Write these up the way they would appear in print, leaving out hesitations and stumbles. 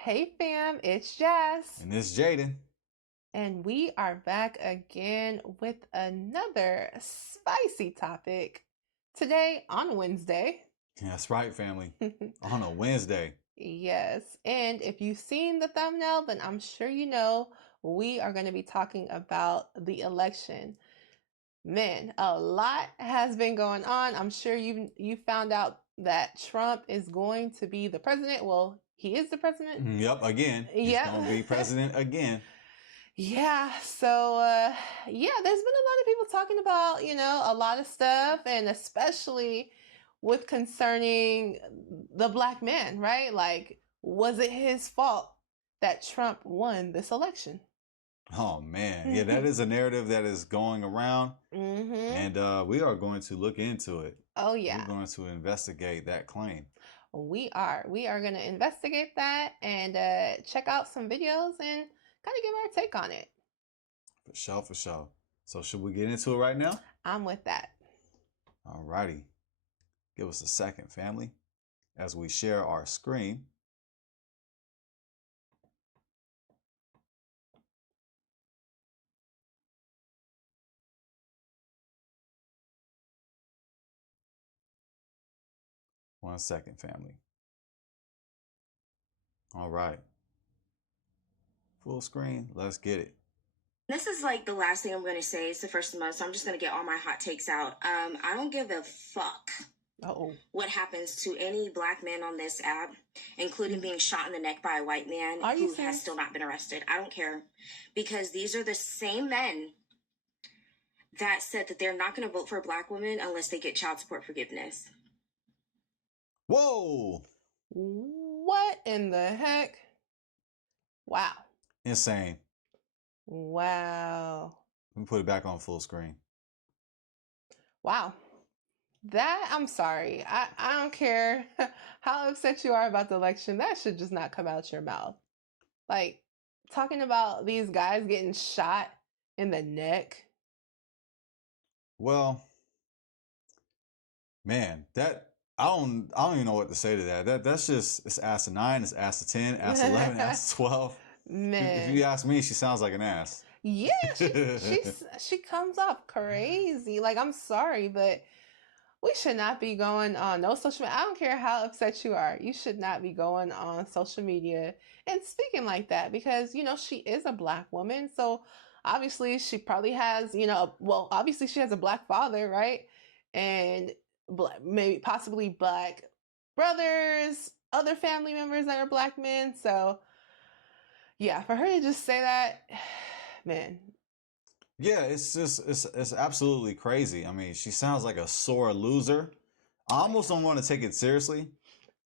Hey fam, it's Jess, And this Jaden. and we are back again with another spicy topic today on Wednesday. That's right, family. On a Wednesday. Yes, and if you've seen the thumbnail, then I'm sure you know we are going to be talking about the election. Man, a lot has been going on. I'm sure you found out that Trump is going to be the president. Well, he is the president. Yep, again. He's Yep. going to be president again. Yeah, so yeah, there's been a lot of people talking about, a lot of stuff, and especially with concerning the black man, right? Like, was it his fault that Trump won this election? Oh, man. Yeah, that is a narrative that is going around. Mm-hmm. And we are going to look into it. Oh We're yeah. going to investigate that claim. We are going to investigate that and check out some videos and kind of give our take on it. For sure, for sure. So should we get into it right now? I'm with that. All righty. Give us a second, family, as we share our screen. One second, family. All right. Full screen. Let's get it. This is like the last thing I'm going to say. It's the first of the month, so I'm just going to get all my hot takes out. I don't give a fuck what happens to any black man on this app, including being shot in the neck by a white man who has still not been arrested. I don't care, because these are the same men that said that they're not going to vote for a black woman unless they get child support forgiveness. Whoa! What in the heck? Wow. Insane. Wow. Let me put it back on full screen. Wow. I'm sorry. I don't care how upset you are about the election. That should just not come out your mouth. Like, talking about these guys getting shot in the neck. Well, man, I don't even know what to say to that. That's just, it's ass 9, it's ass 10, ass 11, ass 12. Man. If you ask me, she sounds like an ass. Yeah, she comes off crazy. Like, I'm sorry, but we should not be going on no social media. I don't care how upset you are. You should not be going on social media and speaking like that, because, she is a black woman. So obviously she probably has, obviously she has a black father, right? And maybe possibly black brothers, other family members that are black men. So yeah, for her to just say that, man. Yeah, it's absolutely crazy. I mean, she sounds like a sore loser. I almost don't want to take it seriously.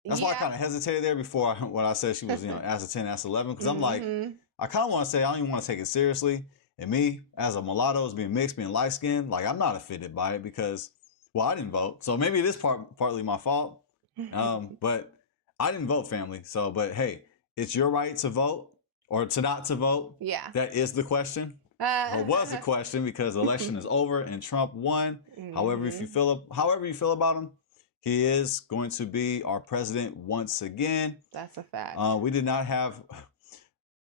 That's why I kind of hesitated there before when I said she was, ass 10, ass 11, because I'm like, I kind of want to say I don't even want to take it seriously. And me, as a mulatto, as being mixed, being light skinned, like, I'm not offended by it because, well, I didn't vote, so maybe it is partly my fault. But I didn't vote, family. So, but hey, it's your right to vote or to not to vote. Yeah, that is the question. Or was the question, because the election is over and Trump won. However you feel about him, he is going to be our president once again. That's a fact. We did not have.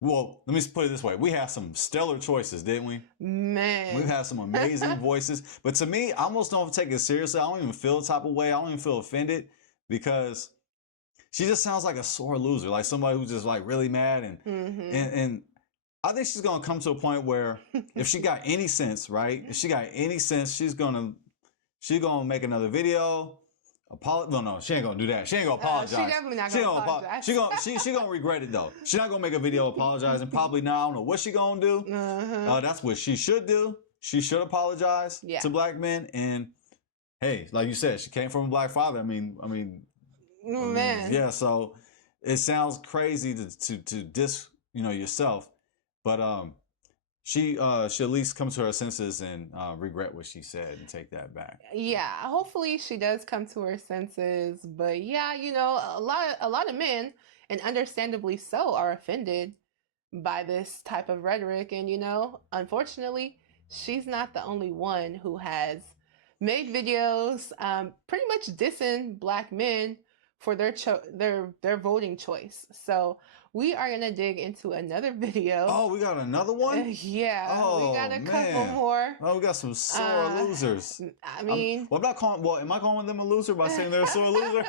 Well, let me put it this way: we had some stellar choices, didn't we? Man, we've had some amazing voices. But to me, I almost don't take it seriously. I don't even feel the type of way. I don't even feel offended, because she just sounds like a sore loser, like somebody who's just like really mad and I think she's gonna come to a point where if she got any sense, right? If she got any sense, she's gonna make another video. No, she ain't gonna do that. She ain't gonna apologize. She definitely not gonna apologize. She gonna regret it though. She's not gonna make a video apologizing. Probably not. I don't know what she gonna do. That's what she should do. She should apologize to black men. And hey, like you said, she came from a black father. I mean, man. Yeah. So it sounds crazy to diss yourself. But she should at least come to her senses and regret what she said and take that back. Yeah, hopefully she does come to her senses. But yeah, a lot of men, and understandably so, are offended by this type of rhetoric. And unfortunately, she's not the only one who has made videos pretty much dissing black men for their voting choice. So we are gonna dig into another video. Oh, we got another one? Yeah, we got Oh, a couple man. more. Oh, we got some sore losers. I mean, I'm not calling. Well, am I calling them a loser by saying they're a sore loser?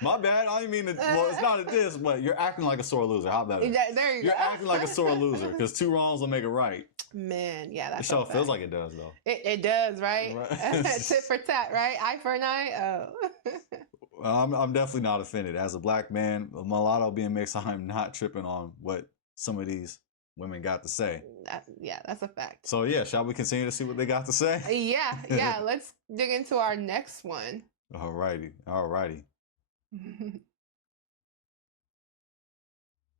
My bad. I didn't mean to. Well, it's not a diss, but you're acting like a sore loser. How about it? There you You're go. acting like a sore loser because 2 wrongs will make it right. Man, yeah, that's It sure feels like it does, though. It does, right? Right. Tit for tat, right? Eye for an eye. Oh. I'm definitely not offended. As a black man, a mulatto being mixed, I'm not tripping on what some of these women got to say. Yeah, that's a fact. So yeah, shall we continue to see what they got to say? Yeah. Let's dig into our next one. Alrighty.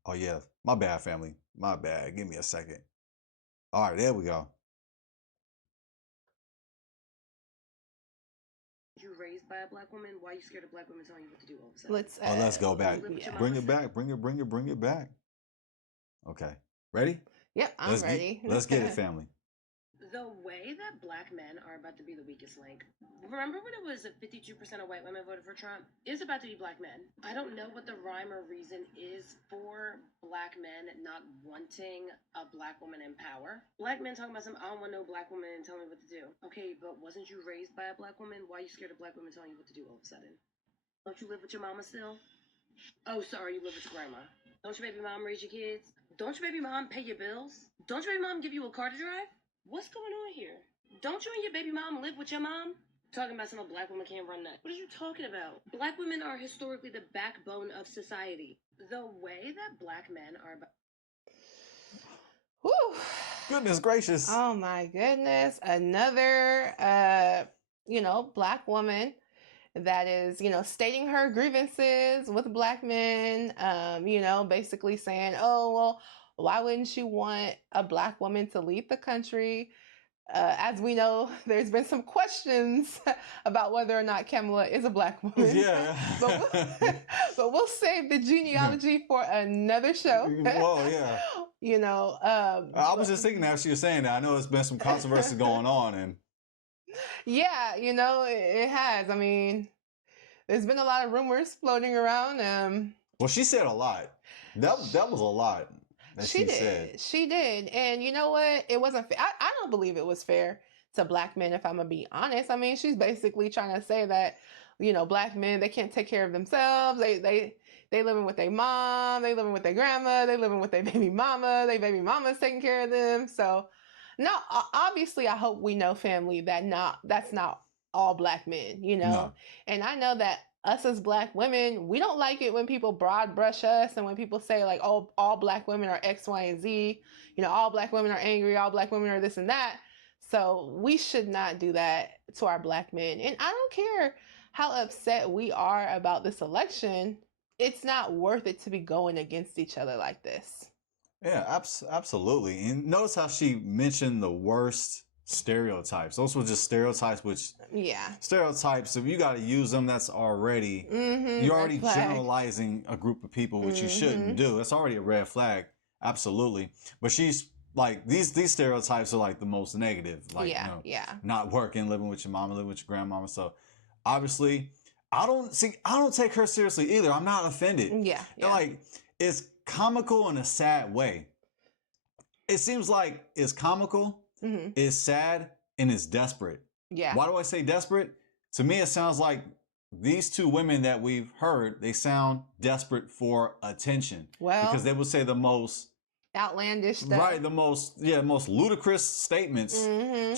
Oh yeah, my bad, family. My bad. Give me a second. All right, there we go. You raised by a black woman. Why are you scared of black women telling you what to do all of a Let's sudden? let's go back. Yeah. Bring it back. Bring it back. Okay, ready? Yep, I'm ready. Let's get it, family. The way that black men are about to be the weakest link. Remember when it was 52% of white women voted for Trump? It's about to be black men. I don't know what the rhyme or reason is for black men not wanting a black woman in power. Black men talking about I don't want no black woman telling me what to do. Okay, but wasn't you raised by a black woman? Why are you scared of black women telling you what to do all of a sudden? Don't you live with your mama still? Oh, sorry, you live with your grandma. Don't your baby mom raise your kids? Don't your baby mom pay your bills? Don't your baby mom give you a car to drive? What's going on here? Don't you and your baby mom live with your mom? Talking about some black woman can't run that. What are you talking about? Black women are historically the backbone of society. The way that black men are... Whew. Goodness gracious. Oh my goodness. Another, black woman that is, stating her grievances with black men, basically saying, oh, well, why wouldn't you want a black woman to lead the country? As we know, there's been some questions about whether or not Kamala is a black woman. Yeah. but we'll save the genealogy for another show. Whoa, yeah. I was just thinking as she was saying that. I know there's been some controversy going on, and yeah, it has. I mean, there's been a lot of rumors floating around. Well, she said a lot. That was a lot. She did. And you know what? It wasn't fair. I don't believe it was fair to black men, if I'm gonna be honest. I mean, she's basically trying to say that, black men, they can't take care of themselves. They living with their mom, they living with their grandma, they living with their baby mama, their baby mama's taking care of them. So no, obviously I hope we know, family, that's not all black men, No. And I know that us as black women, we don't like it when people broad brush us and when people say like, oh, all black women are X, Y, and Z, all black women are angry, all black women are this and that. So we should not do that to our black men. And I don't care how upset we are about this election. It's not worth it to be going against each other like this. Yeah, absolutely. And notice how she mentioned the worst stereotypes. Those were just stereotypes, stereotypes, if you got to use them, that's already, you're already generalizing a group of people, which you shouldn't do. That's already a red flag. Absolutely. But she's like, these stereotypes are like the most negative, like, not working, living with your mama, living with your grandmama. So obviously I don't take her seriously either. I'm not offended. Yeah. Like, it's comical in a sad way. It seems like it's comical, it's sad, and it's desperate. Yeah. Why do I say desperate? To me, it sounds like these two women that we've heard, they sound desperate for attention. Well, because they would say the most outlandish stuff. Right, the most ludicrous statements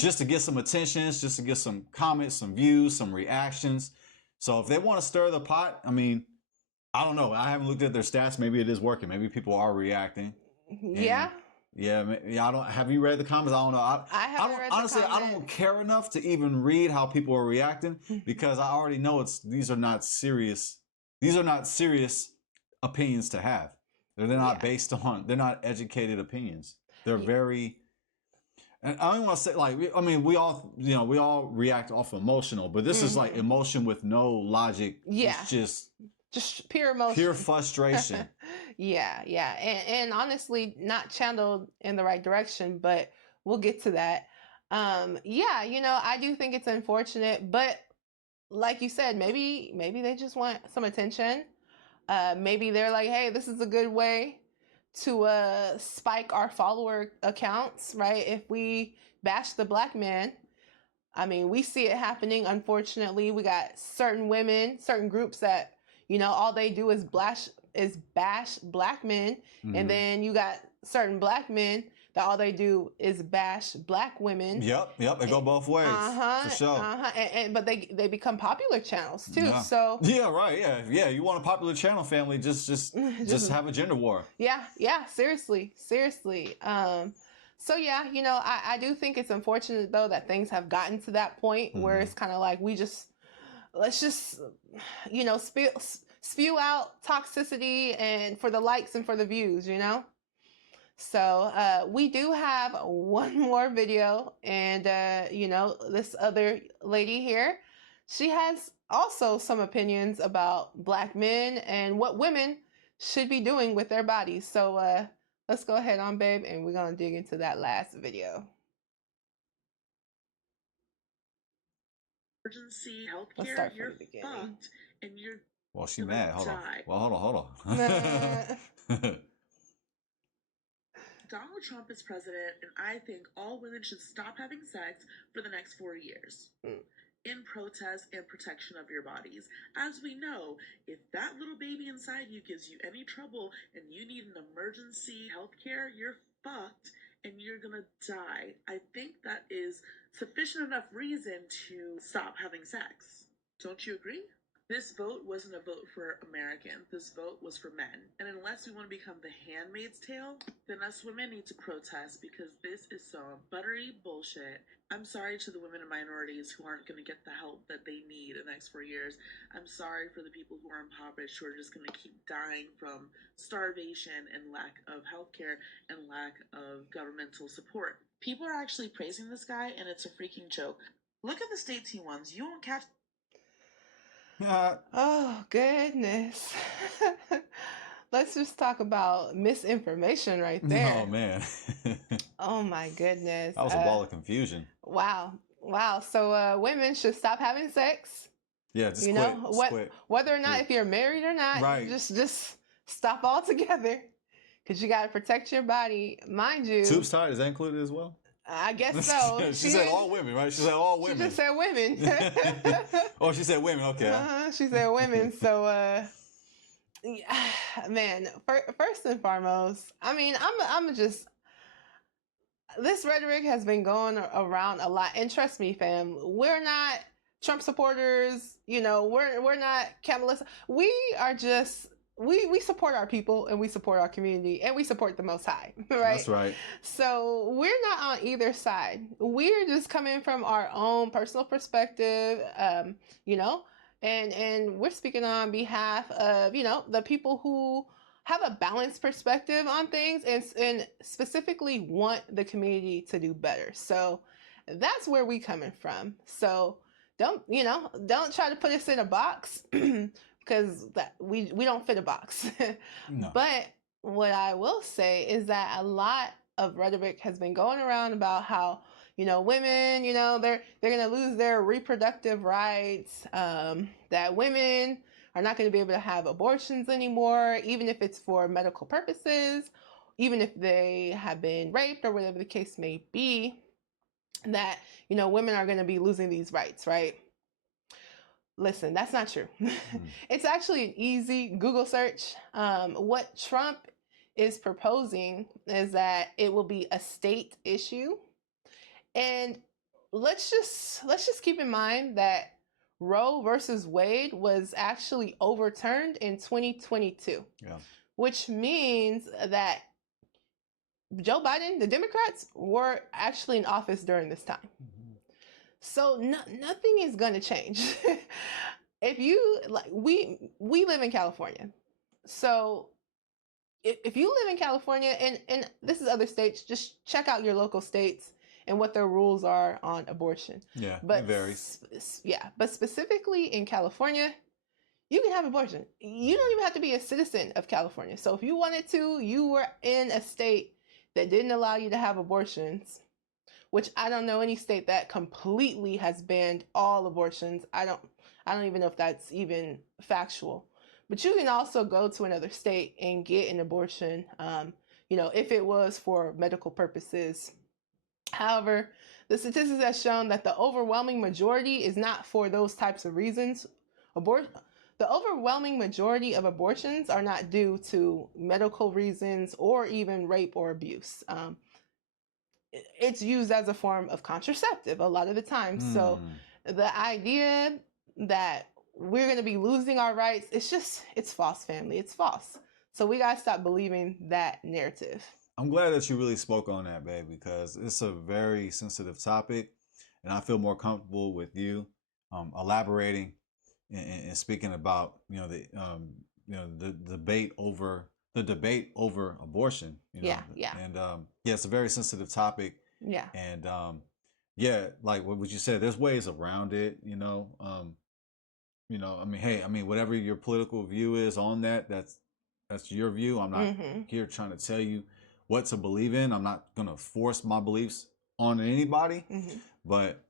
just to get some attention, just to get some comments, some views, some reactions. So if they want to stir the pot, I mean, I don't know. I haven't looked at their stats. Maybe it is working. Maybe people are reacting. Yeah. I don't. Have you read the comments? I don't know. I haven't read the honestly, I don't care enough to even read how people are reacting because I already know these are not serious. These are not serious opinions to have. They're not based on. They're not educated opinions. They're very. And I don't want to say we all react off emotional, but this is like emotion with no logic. Yeah. It's just pure emotion. Pure frustration. Yeah. And honestly, not channeled in the right direction, but we'll get to that. I do think it's unfortunate, but like you said, maybe they just want some attention. Maybe they're like, hey, this is a good way to spike our follower accounts, right? If we bash the black man, I mean, we see it happening. Unfortunately, we got certain women, certain groups that, you know, all they do is bash black men, and then you got certain black men that all they do is bash black women. Yep, it go both ways. For sure. But they become popular channels too. Yeah. So yeah, right. Yeah. You want a popular channel family? Just have a gender war. Yeah. Seriously. So yeah, you know, I do think it's unfortunate though that things have gotten to that point where it's kind of like let's just, you know, spew out toxicity and for the likes and for the views, you know. So we do have one more video, and you know, this other lady here, she has also some opinions about black men and what women should be doing with their bodies. So let's go ahead on, babe, and we're gonna dig into that last video. Emergency healthcare, you're fucked, and you're well, she mad. Hold on. Donald Trump is president, and I think all women should stop having sex for the next 4 years. In protest and protection of your bodies. As we know, if that little baby inside you gives you any trouble and you need an emergency healthcare, you're fucked and you're gonna die. I think that is sufficient enough reason to stop having sex. Don't you agree? This vote wasn't a vote for Americans. This vote was for men. And unless we want to become the handmaid's tale, then us women need to protest because this is some buttery bullshit. I'm sorry to the women and minorities who aren't going to get the help that they need in the next 4 years. I'm sorry for the people who are impoverished who are just going to keep dying from starvation and lack of healthcare and lack of governmental support. People are actually praising this guy, and it's a freaking joke. Look at the states he won. You won't catch... Oh, goodness. Let's just talk about misinformation right there. Oh, man. Oh, my goodness. That was a ball of confusion. Wow. So women should stop having sex. Yeah, just you quit. know, Quit. Whether or not, if you're married or not, right. just stop altogether. Because you got to protect your body. Mind you. Tubes tied, is that included as well? I guess so. she said all women, right? She said all women. She just said women. Oh, she said women. Okay. She said women. So, yeah, man. First and foremost, I mean, I'm just. This rhetoric has been going around a lot, and trust me, fam, we're not Trump supporters. You know, we're not Kamala. We are just. We support our people, and we support our community, and we support the Most High, right? That's right. So we're not on either side. We're just coming from our own personal perspective, you know, and we're speaking on behalf of, you know, the people who have a balanced perspective on things and specifically want the community to do better. So that's where we coming from. So don't try to put us in a box. Because we don't fit a box. No. But what I will say is that a lot of rhetoric has been going around about how, you know, women, you know, they're going to lose their reproductive rights, that women are not going to be able to have abortions anymore, even if it's for medical purposes, even if they have been raped or whatever the case may be, that, you know, women are going to be losing these rights, right? Listen, that's not true. It's actually an easy Google search. What Trump is proposing is that it will be a state issue. And let's just keep in mind that Roe versus Wade was actually overturned in 2022. Yeah. Which means that Joe Biden, the Democrats, were actually in office during this time. So nothing is going to change. If you like, we live in California. So if you live in California and this is other states, just check out your local states and what their rules are on abortion. Yeah, but it varies. But specifically in California, you can have abortion. You don't even have to be a citizen of California. So if you wanted to, you were in a state that didn't allow you to have abortions, which I don't know any state that completely has banned all abortions. I I don't even know if that's even factual. But you can also go to another state and get an abortion, if it was for medical purposes. However, the statistics have shown that the overwhelming majority is not for those types of reasons. The overwhelming majority of abortions are not due to medical reasons or even rape or abuse. It's used as a form of contraceptive a lot of the time. So the idea that we're going to be losing our rights, it's false, family. It's false. So we got to stop believing that narrative. I'm glad that you really spoke on that, babe, because it's a very sensitive topic, and I feel more comfortable with you elaborating and speaking about the debate over abortion. Yeah. And it's a very sensitive topic. Yeah. And like what you said, there's ways around it. Whatever your political view is on that, that's your view. I'm not here trying to tell you what to believe in. I'm not going to force my beliefs on anybody. But,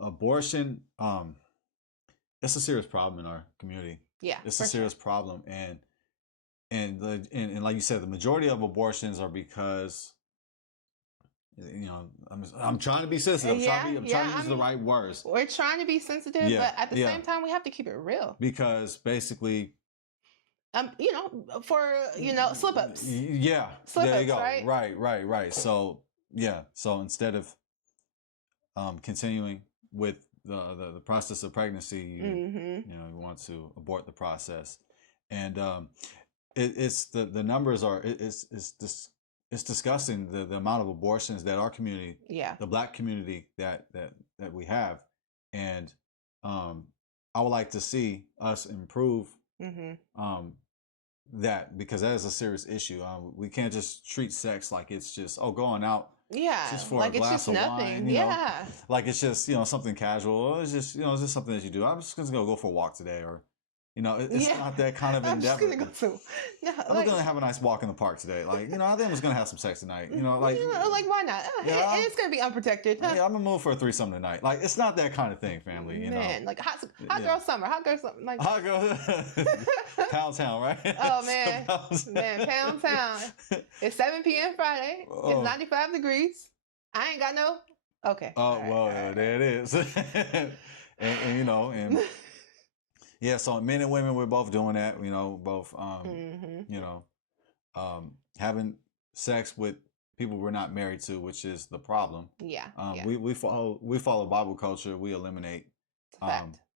abortion, it's a serious problem in our community. Yeah, it's a serious problem. And like you said, the majority of abortions are because, I'm trying to be sensitive. I'm trying to use the right words. We're trying to be sensitive, but at the same time, we have to keep it real. Because basically, for slip-ups. Yeah, slip-ups, there you go. Right? Right. So instead of continuing with the process of pregnancy, you want to abort the process, and it's the numbers are it's disgusting the amount of abortions that our community, the Black community that we have, and I would like to see us improve that, because that is a serious issue. We can't just treat sex like it's just going out just for like a glass it's just of nothing. wine, like it's just something casual. It's just it's just something that you do. I'm just gonna go for a walk today, or it's not that kind of endeavor. I'm just gonna go I'm gonna have a nice walk in the park today. Like, I think I'm just gonna have some sex tonight. like why not? It's gonna be unprotected. Huh? Yeah, I'm gonna move for a threesome tonight. Like, it's not that kind of thing, family. Man, like hot girl summer, like hot girl, Pound Town, right? Oh man, Pound Town. It's 7 p.m. Friday. It's 95 degrees. I ain't got no. Okay. There it is. and yeah, so men and women, we're both doing that. Both having sex with people we're not married to, which is the problem. We follow Bible culture. We eliminate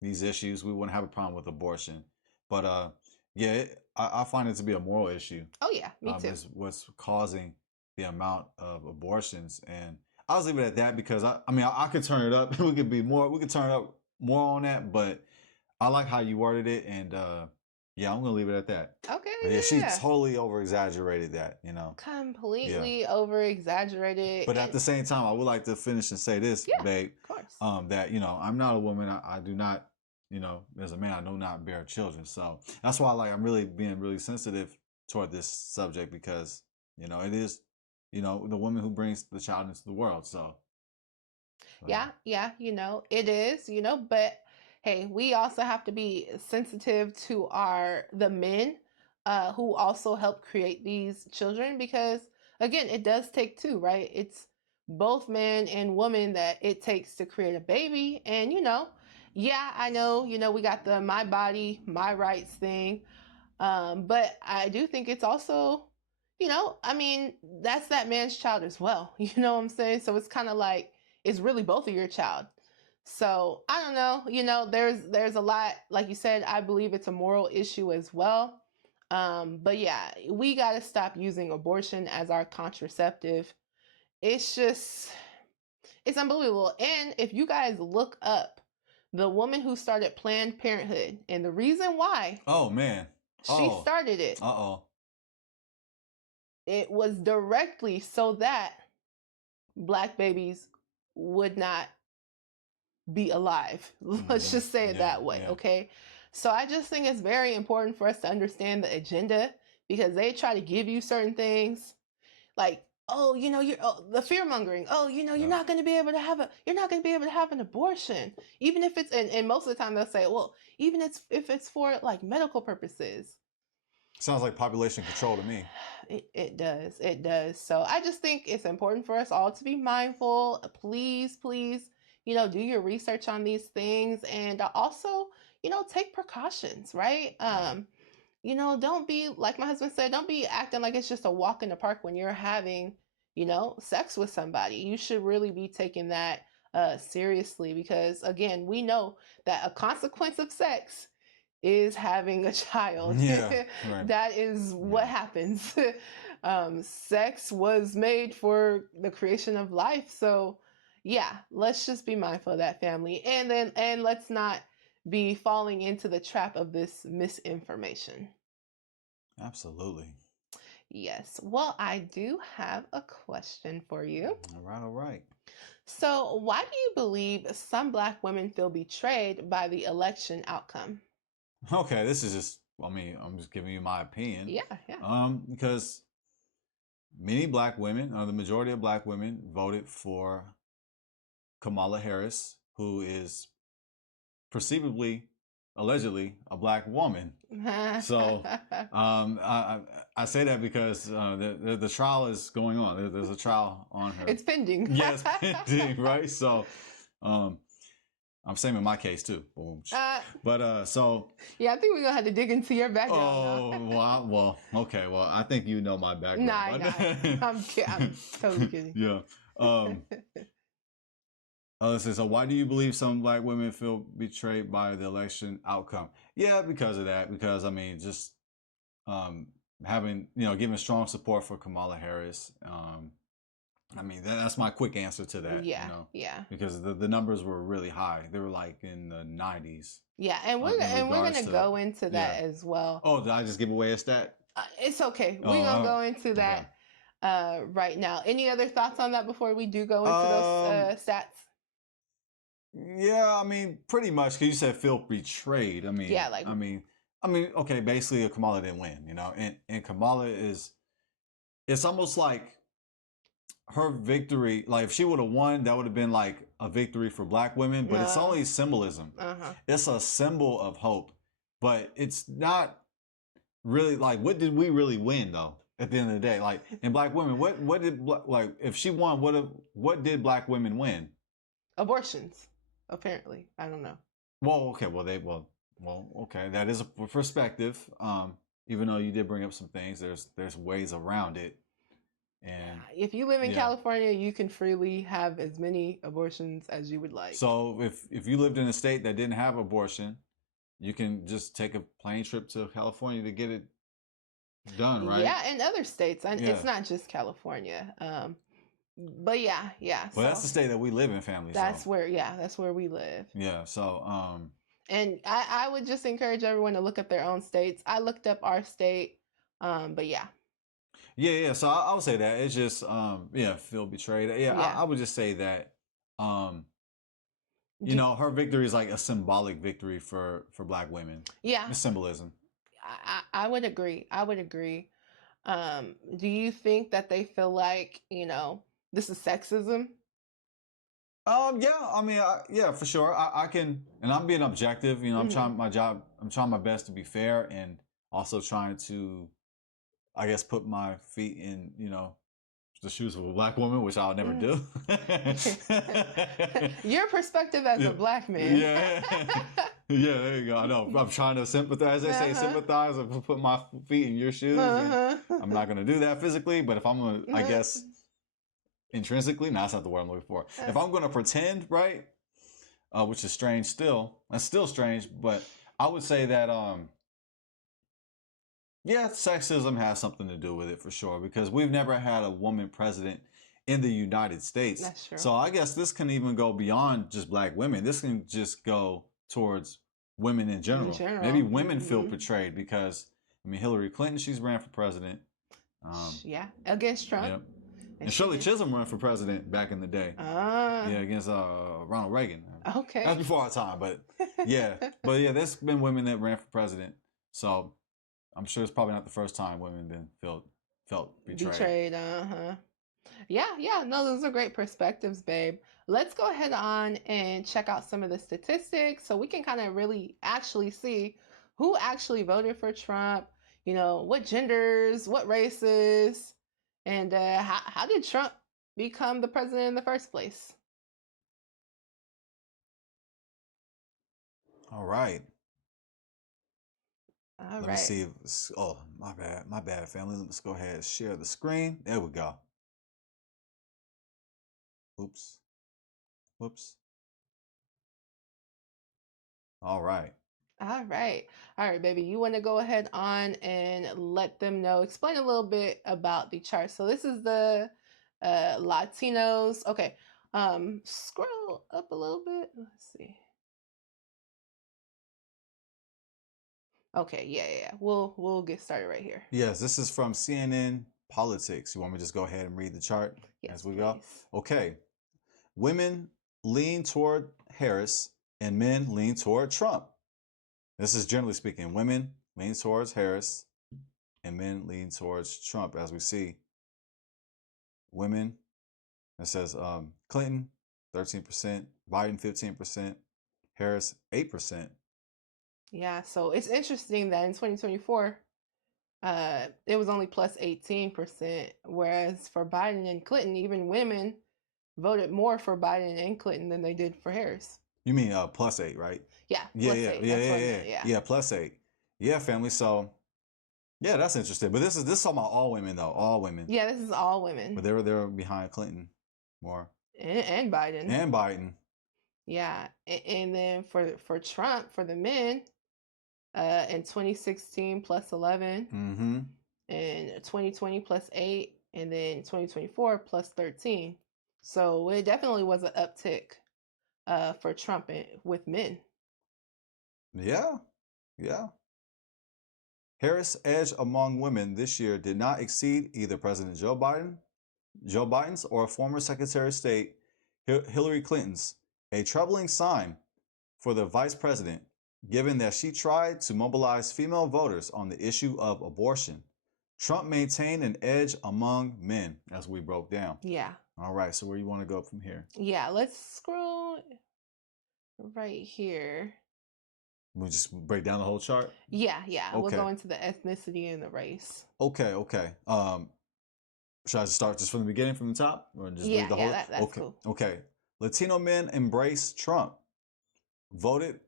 these issues. We wouldn't have a problem with abortion, but I find it to be a moral issue. Oh yeah, me too. Is what's causing the amount of abortions, and I'll just leave it at that, because I could turn it up. We could turn it up more on that, but I like how you worded it, and I'm gonna leave it at that. Okay. But she totally over exaggerated that, Completely over exaggerated. But at the same time, I would like to finish and say this, babe. Of course. That I'm not a woman. I do not, as a man, I do not bear children. So that's why I'm really being really sensitive toward this subject, because it is, the woman who brings the child into the world. So yeah, it is, but hey, we also have to be sensitive to the men who also help create these children, because again, it does take two, right? It's both man and woman that it takes to create a baby. And I know, we got the my body, my rights thing. But I do think it's also, that's that man's child as well. You know what I'm saying? So it's kind of like, it's really both of your child. So I don't know, there's a lot, like you said, I believe it's a moral issue as well. But yeah, we got to stop using abortion as our contraceptive. It's unbelievable. And if you guys look up the woman who started Planned Parenthood and the reason why. Oh man. She started it. It was directly so that Black babies would not be alive. Let's just say it that way, okay? So I just think it's very important for us to understand the agenda, because they try to give you certain things. Like, oh, you're the fear mongering. Oh, you're Yeah. not going to be able to you're not going to be able to have an abortion, even if it's, and most of the time they'll say, well, even if it's for like medical purposes. Sounds like population control to me. It does. It does. So I just think it's important for us all to be mindful. Please, please, do your research on these things, and also, take precautions, right? Don't be like my husband said, don't be acting like it's just a walk in the park when you're having, sex with somebody. You should really be taking that seriously, because again, we know that a consequence of sex is having a child. Yeah, right. That is what happens. Sex was made for the creation of life. So yeah, let's just be mindful of that, family. And let's not be falling into the trap of this misinformation. Absolutely. Yes. Well, I do have a question for you. All right, all right. So, why do you believe some Black women feel betrayed by the election outcome? Okay, this is just, I mean, I'm just giving you my opinion. Yeah. Because many Black women, the majority of Black women voted for Kamala Harris, who is perceivably, allegedly, a Black woman. So I say that because the trial is going on. There's a trial on her. It's pending. Yes, pending, right? So I'm saying in my case too. But so yeah, I think we're gonna have to dig into your background. Oh well, okay. Well, I think you know my background. Nah, I'm totally kidding. Yeah. So why do you believe some Black women feel betrayed by the election outcome? Yeah, because of that. Because I mean, just having giving strong support for Kamala Harris. I mean, that's my quick answer to that. Yeah, yeah. Because the numbers were really high. They were like in the 90s. Yeah, and we're gonna go into that as well. Oh, did I just give away a stat? It's okay. We're gonna go into that right now. Any other thoughts on that before we do go into those stats? Yeah, I mean, pretty much. Cause you said feel betrayed. I mean, yeah, like I mean, okay. Basically, Kamala didn't win. And Kamala it's almost like her victory. Like if she would have won, that would have been like a victory for Black women. But it's only symbolism. It's a symbol of hope, but it's not really like what did we really win though? At the end of the day, like in Black women, what did like if she won, what did Black women win? Abortions. Apparently, I don't know. Well, okay. Well, okay. That is a perspective. Even though you did bring up some things, there's ways around it. And if you live in California, you can freely have as many abortions as you would like. So if you lived in a state that didn't have abortion, you can just take a plane trip to California to get it done, right? Yeah, in other states, and it's not just California. But yeah. Well, that's the state that we live in, family. That's where we live. Yeah. So and I would just encourage everyone to look up their own states. I looked up our state. But yeah. Yeah. So I would say that it's just feel betrayed. Yeah. I would just say that her victory is like a symbolic victory for Black women. Yeah. It's symbolism. I would agree. Do you think that they feel like, this is sexism? Yeah, I mean, yeah, for sure. I can, and I'm being objective. I'm trying my best to be fair, and also trying to, I guess, put my feet in, the shoes of a Black woman, which I'll never do. Your perspective as a Black man. Yeah. Yeah, there you go. I know. I'm trying to sympathize. They say sympathize and put my feet in your shoes. I'm not going to do that physically, but if I'm going to, I guess, intrinsically, that's not the word I'm looking for. If I'm going to pretend, right, which is strange still, that's still strange, but I would say that, sexism has something to do with it for sure, because we've never had a woman president in the United States. That's true. So I guess this can even go beyond just Black women. This can just go towards women in general. Maybe women feel betrayed because, Hillary Clinton, she's ran for president. Against Trump. Yep. And Shirley Chisholm ran for president back in the day. Against Ronald Reagan. Okay. That's before our time, but yeah. There's been women that ran for president. So I'm sure it's probably not the first time women felt betrayed. Yeah. No, those are great perspectives, babe. Let's go ahead on and check out some of the statistics so we can kind of really actually see who actually voted for Trump, what genders, what races, and how did Trump become the president in the first place? All right. All Let me right. see. Oh, my bad, family. Let's go ahead and share the screen. There we go. Oops. Whoops. All right. All right. All right, baby. You want to go ahead on and let them know, explain a little bit about the chart. So this is the Latinos. Okay. Scroll up a little bit. Let's see. Okay, yeah. We'll get started right here. Yes, this is from CNN Politics. You want me to just go ahead and read the chart as we go? Okay. Women lean toward Harris and men lean toward Trump. This is generally speaking. Women lean towards Harris and men lean towards Trump. As we see, women, it says Clinton, 13%, Biden, 15%, Harris, 8%. Yeah, so it's interesting that in 2024, it was only plus 18%, whereas for Biden and Clinton, even women voted more for Biden and Clinton than they did for Harris. You mean +8, right? Yeah, plus 8. That's what I meant, Yeah, +8. Yeah, family. So, yeah, that's interesting. But this is talking about all women though, all women. Yeah, this is all women. But they were behind Clinton more. And Biden. And Biden. Yeah, and then for Trump, for the men, in 2016 plus 11, and 2020 plus 8, and then 2024 plus 13. So it definitely was an uptick for Trump with men. Yeah. Harris' edge among women this year did not exceed either President Joe Biden's, or former Secretary of State Hillary Clinton's, a troubling sign for the vice president, given that she tried to mobilize female voters on the issue of abortion. Trump maintained an edge among men, as we broke down. Yeah. All right, so where you want to go from here? Yeah, let's scroll right here. We'll just break down the whole chart? Yeah. Okay. We'll go into the ethnicity and the race. Okay. Should I just start just from the beginning, from the top? Or just read the whole? That's okay. Cool. Okay. Latino men embrace Trump. Voted.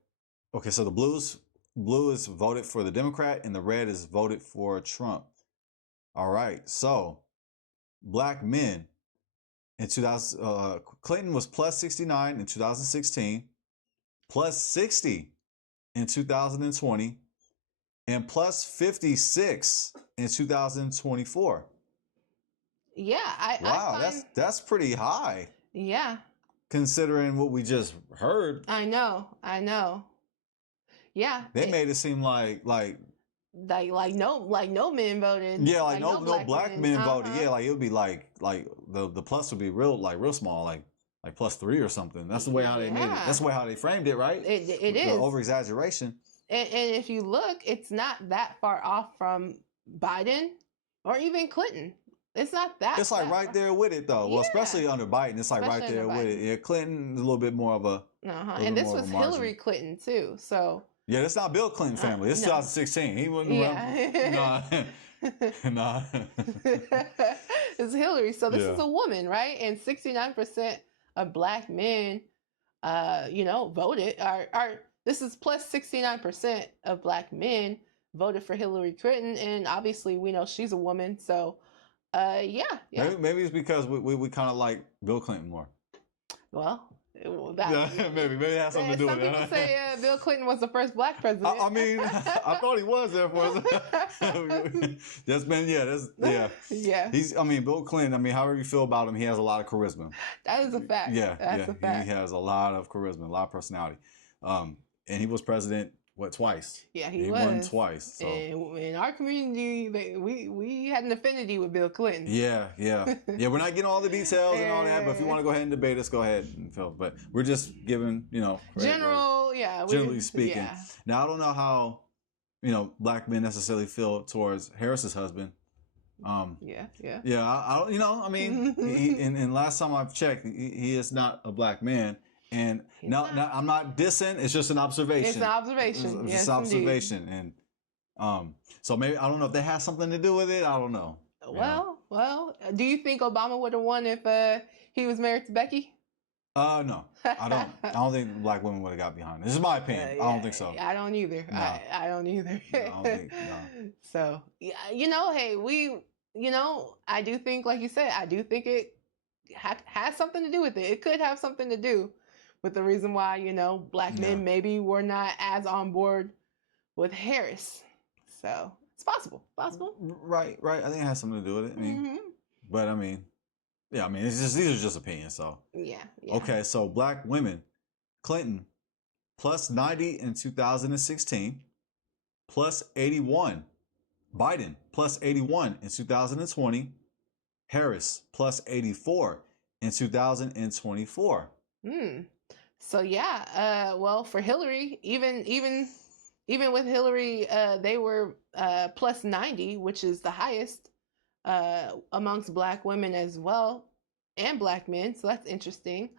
Okay, so the blue is voted for the Democrat and the red is voted for Trump. All right. So black men in 2000, Clinton was plus 69 in 2016, plus 60 in 2020, and plus 56 in 2024. Yeah, wow, that's pretty high. Yeah. Considering what we just heard. I know. Yeah. They made it seem like no men voted. Yeah, like no black men voted. Yeah, like it would be like the plus would be real small, like +3 or something. That's the way how they made it. That's the way how they framed it, right? It is over exaggeration. And if you look, it's not that far off from Biden or even Clinton. It's not that. It's like right there with it though. Yeah. Well, especially under Biden, it's like right there with it. Yeah, Clinton is a little bit more of a. And this was Hillary Clinton too, so. Yeah, it's not Bill Clinton family. It's 2016. He wouldn't. Yeah. Nah. It's Hillary. So this is a woman, right? And 69% of black men, voted. This is plus 69% of black men voted for Hillary Clinton, and obviously we know she's a woman. So, yeah. Maybe it's because we kind of like Bill Clinton more. Well. Maybe it has something to do with it. Some people say Bill Clinton was the first black president. I mean, I thought he was there for us. Yeah. Bill Clinton. However you feel about him, he has a lot of charisma. That is a fact. That's a fact. He has a lot of charisma, a lot of personality. And he was president. What, twice? Yeah, he was. Won twice. So. And in our community, we had an affinity with Bill Clinton. Yeah. We're not getting all the details and all that, but if you want to go ahead and debate us, go ahead and feel. But we're just giving, generally speaking. Yeah. Now I don't know how, black men necessarily feel towards Harris's husband. Yeah. I don't, I mean, and last time I've checked, he is not a black man. And no, I'm not dissing. It's just an observation. It's an observation. It's Yes, just observation. indeed. And so maybe, I don't know if that has something to do with it. I don't know. Well, do you think Obama would have won if he was married to Becky? No, I don't. I don't think black women would have got behind it. This is my opinion. I don't think so. I don't either. No. I don't either. No, I don't think, no. So, hey, I do think, like you said, I do think it has something to do with it. It could have something to do with the reason why, black men maybe were not as on board with Harris. So, it's possible. Right. I think it has something to do with it. I mean, but I mean, these are just opinions. So yeah. Okay, so black women, Clinton, plus 90 in 2016, plus 81. Biden, plus 81 in 2020. Harris, plus 84 in 2024. So well, for Hillary, even with Hillary, they were plus 90, which is the highest amongst black women as well, and black men. So that's interesting.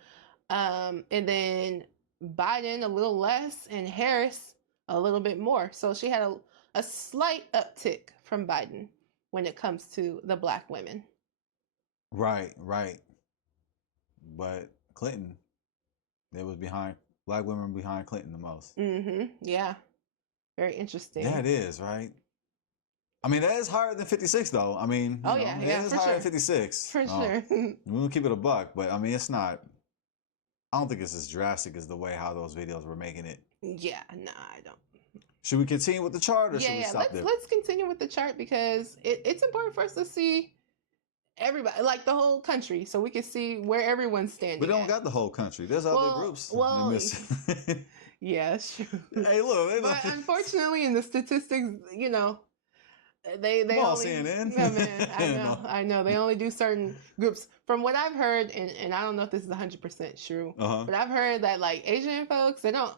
And then Biden a little less, and Harris a little bit more. So she had a slight uptick from Biden when it comes to the black women. Right. But Clinton, black women behind Clinton the most. Yeah. Very interesting. Yeah, it is, right? I mean, that is higher than 56, though. I mean, it is higher than 56. For sure. We'll keep it a buck, but I mean, it's not. I don't think it's as drastic as the way how those videos were making it. Yeah, no, I don't. Should we continue with the chart, or should we stop there? Let's continue with the chart, because it's important for us to see everybody, like the whole country, so we can see where everyone's standing. We don't got the whole country. There's other groups. Well, yeah, it's true. Hey, look. But unfortunately, in the statistics, they all only CNN. Yeah, man, I know they only do certain groups. From what I've heard, and I don't know if this is 100% true, but I've heard that like Asian folks, they don't.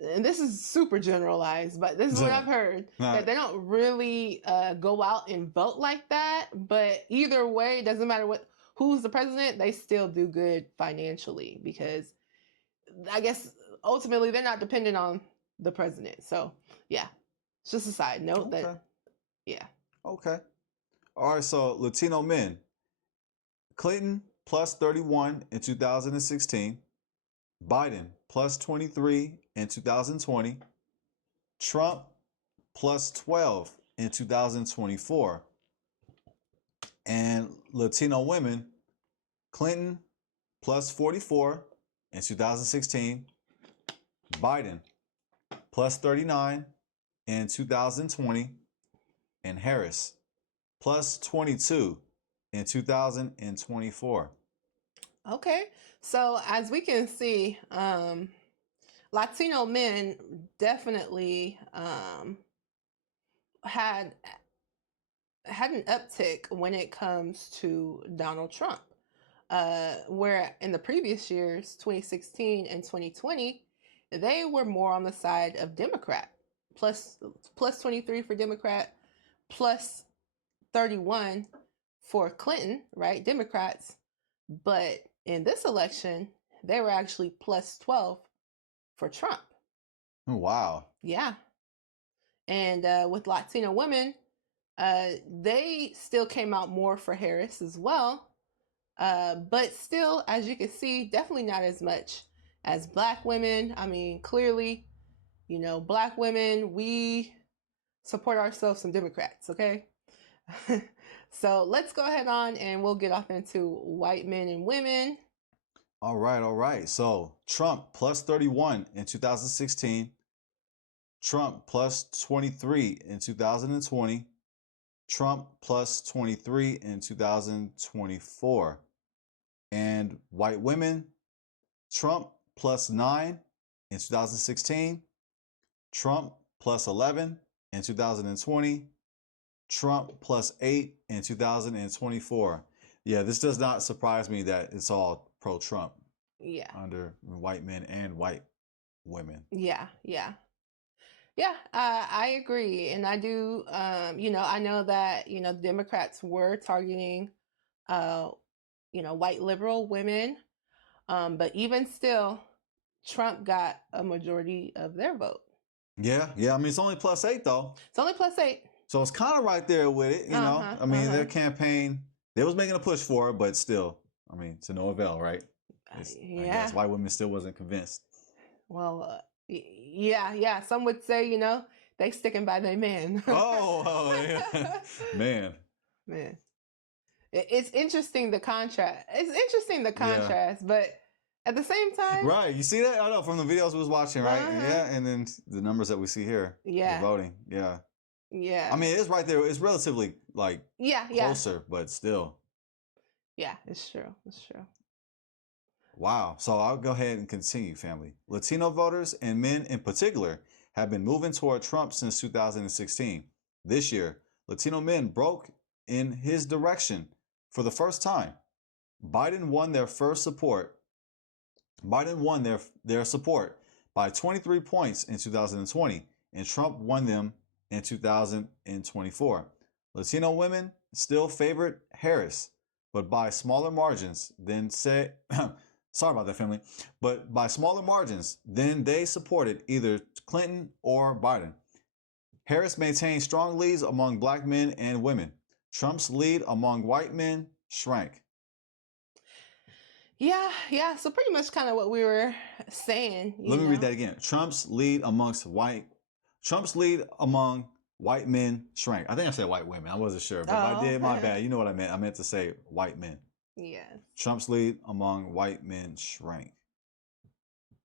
And this is super generalized, but this is what I've heard, that they don't really go out and vote like that. But either way, it doesn't matter who's the president, they still do good financially, because I guess ultimately they're not dependent on the president. So yeah, it's just a side note that, yeah. Okay. All right, so Latino men, Clinton plus 31 in 2016, Biden plus 23 in 2020, Trump plus 12 in 2024, and Latino women, Clinton plus 44 in 2016, Biden plus 39 in 2020, and Harris plus 22 in 2024. Okay, so as we can see, Latino men definitely had an uptick when it comes to Donald Trump, where in the previous years, 2016 and 2020, they were more on the side of Democrat, plus 23 for Democrat, plus 31 for Clinton, right? Democrats. But in this election, they were actually plus 12 for Trump. Oh, wow. Yeah. And with Latino women, they still came out more for Harris as well. But still, as you can see, definitely not as much as black women. I mean, clearly, black women, we support ourselves some Democrats, okay? So let's go ahead on and we'll get off into white men and women. All right. So Trump plus 31 in 2016, Trump plus 23 in 2020, Trump plus 23 in 2024. And white women, Trump plus 9 in 2016, Trump plus 11 in 2020, Trump plus 8 in 2024. Yeah, this does not surprise me that it's all pro-Trump. Yeah. Under white men and white women. Yeah. Yeah, I agree. And I do, I know that, the Democrats were targeting, uh, white liberal women. But even still, Trump got a majority of their vote. Yeah. I mean, it's only +8 though. It's only +8. So it's kind of right there with it, you know. I mean, their campaign, they was making a push for it, but still, I mean, to no avail, right? I guess white women still wasn't convinced. Well, yeah. Some would say, they sticking by their man. Yeah. Man. It's interesting the contrast. But at the same time, right? You see that? I know from the videos we was watching, right? Yeah, and then the numbers that we see here, the voting, yeah. I mean, it's right there. It's relatively closer, but still. Yeah, it's true. Wow. So I'll go ahead and continue, family. Latino voters and men in particular have been moving toward Trump since 2016. This year, Latino men broke in his direction for the first time. Biden won their support by 23 points in 2020, and Trump won them in 2024. Latino women still favored Harris, but by smaller margins than said. Sorry about that, family. But by smaller margins than they supported either Clinton or Biden. Harris maintained strong leads among black men and women. Trump's lead among white men shrank. Yeah. So pretty much kind of what we were saying. Let me read that again. Trump's lead among white men shrank. I think I said white women. I wasn't sure, but if I did, my bad. You know what I meant. I meant to say white men. Yes. Trump's lead among white men shrank.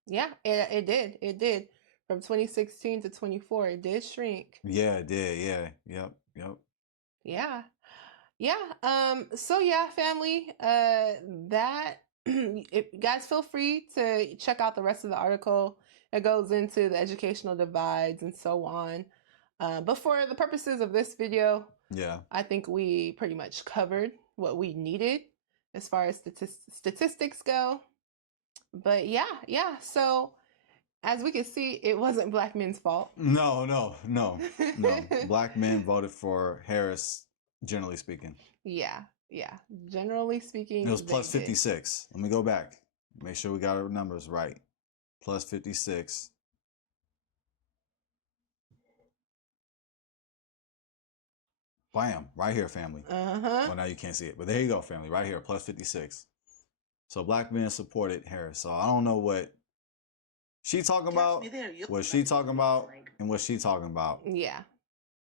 Yeah, it did. It did. From 2016 to 24, it did shrink. Yeah, it did. Yeah. Yep. Yeah. So yeah, family, guys, feel free to check out the rest of the article. It goes into the educational divides and so on. But for the purposes of this video, I think we pretty much covered what we needed as far as statistics go. But yeah. So as we can see, it wasn't black men's fault. No. Black men voted for Harris, generally speaking. Yeah. Generally speaking, it was +56. Let me go back. Make sure we got our numbers right. +56. Bam, right here, family. Well, now you can't see it, but there you go, family, right here, +56. So black men supported Harris. So I don't know what she talking about, what she talking about, and what she talking about. Yeah.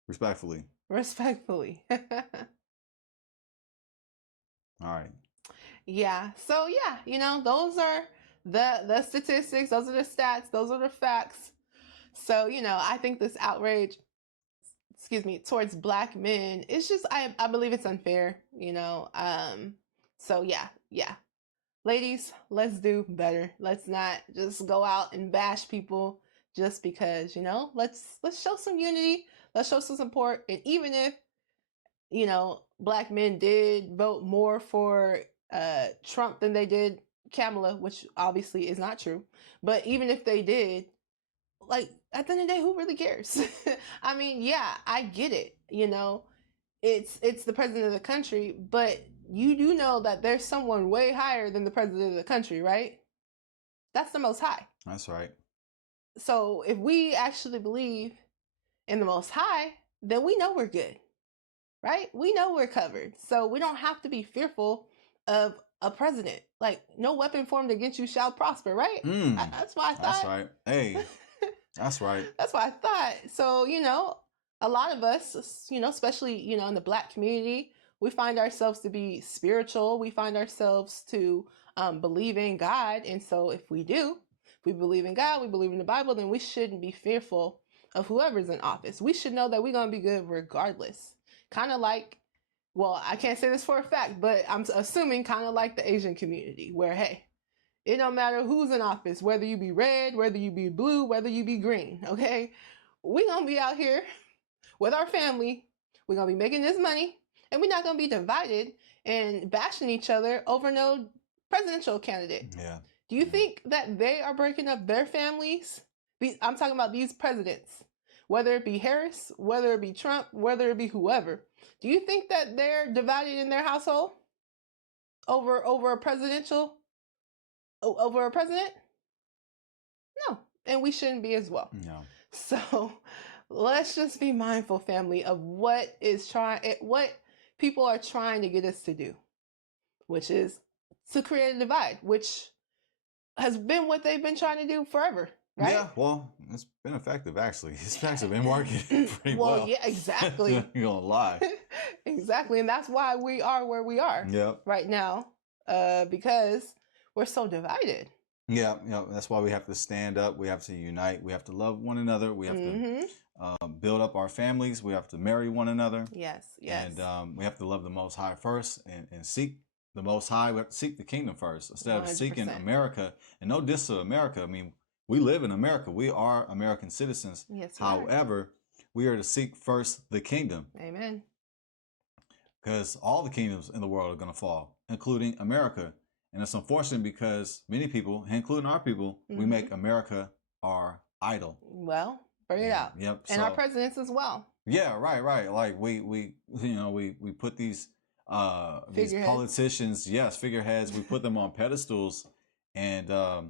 Respectfully. All right. Yeah. So yeah, those are the statistics, those are the stats, those are the facts. So, I think this outrage, towards black men, it's just I believe it's unfair, So yeah. Ladies, let's do better. Let's not just go out and bash people just because, let's show some unity, let's show some support. And even if black men did vote more for Trump than they did Kamala, which obviously is not true. But even if they did, at the end of the day, who really cares? I mean, yeah, I get it. It's the president of the country, but you do know that there's someone way higher than the president of the country, right? That's the Most High. That's right. So if we actually believe in the Most High, then we know we're good. Right? We know we're covered. So we don't have to be fearful of a president. No weapon formed against you shall prosper, right? That's why I thought. That's right. Hey, that's right. That's why I thought. So, a lot of us, especially, in the black community, we find ourselves to be spiritual. We find ourselves to believe in God. And so if we believe in God, we believe in the Bible, then we shouldn't be fearful of whoever's in office. We should know that we're going to be good regardless. Kind of like, well, I can't say this for a fact, but I'm assuming kind of like the Asian community where, hey, it don't matter who's in office, whether you be red, whether you be blue, whether you be green, okay? We're going to be out here with our family. We're going to be making this money, and we're not going to be divided and bashing each other over no presidential candidate. Yeah. Do you think that they are breaking up their families? I'm talking about these presidents. whether it be Harris, whether it be Trump, whether it be whoever. Do you think that they're divided in their household over a president? No, and we shouldn't be as well. No. So let's just be mindful, family, of what people are trying to get us to do, which is to create a divide, which has been what they've been trying to do forever, right? Yeah, well, it's been effective, actually. It's actually been working pretty well. Yeah, exactly. You're gonna lie. Exactly, and that's why we are where we are right now, because we're so divided. Yeah, that's why we have to stand up. We have to unite. We have to love one another. We have to build up our families. We have to marry one another. Yes. And we have to love the Most High first and seek the Most High. We have to seek the kingdom first instead 100%. Of seeking America. And no diss to America. I mean, we live in America. We are American citizens. Yes. However, we are to seek first the kingdom. Amen. Because all the kingdoms in the world are going to fall, including America. And it's unfortunate because many people, including our people, we make America our idol. Well, bring it out. Yep. And our presidents as well. Yeah, right. Like we put these politicians, figureheads, we put them on pedestals, and that's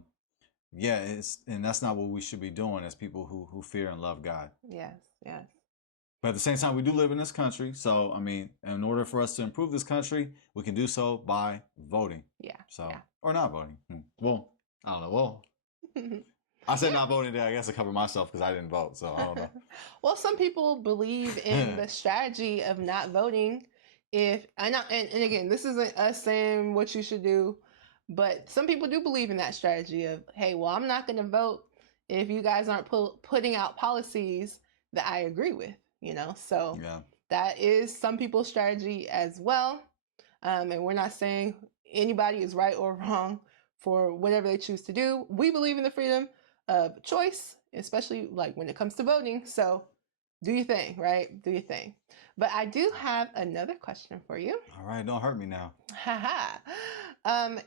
not what we should be doing as people who fear and love God. Yes. But at the same time, we do live in this country. So, I mean, in order for us to improve this country, we can do so by voting. Yeah. So, or not voting. Well, I don't know. Well, I said not voting today, I guess, to cover myself because I didn't vote. So, I don't know. Well, some people believe in the strategy of not voting. And again, this isn't us saying what you should do, but some people do believe in that strategy of, hey, well, I'm not going to vote if you guys aren't putting out policies that I agree with. So that is some people's strategy as well. And we're not saying anybody is right or wrong for whatever they choose to do. We believe in the freedom of choice, especially like when it comes to voting. So do your thing, right? Do your thing. But I do have another question for you. All right. Don't hurt me now.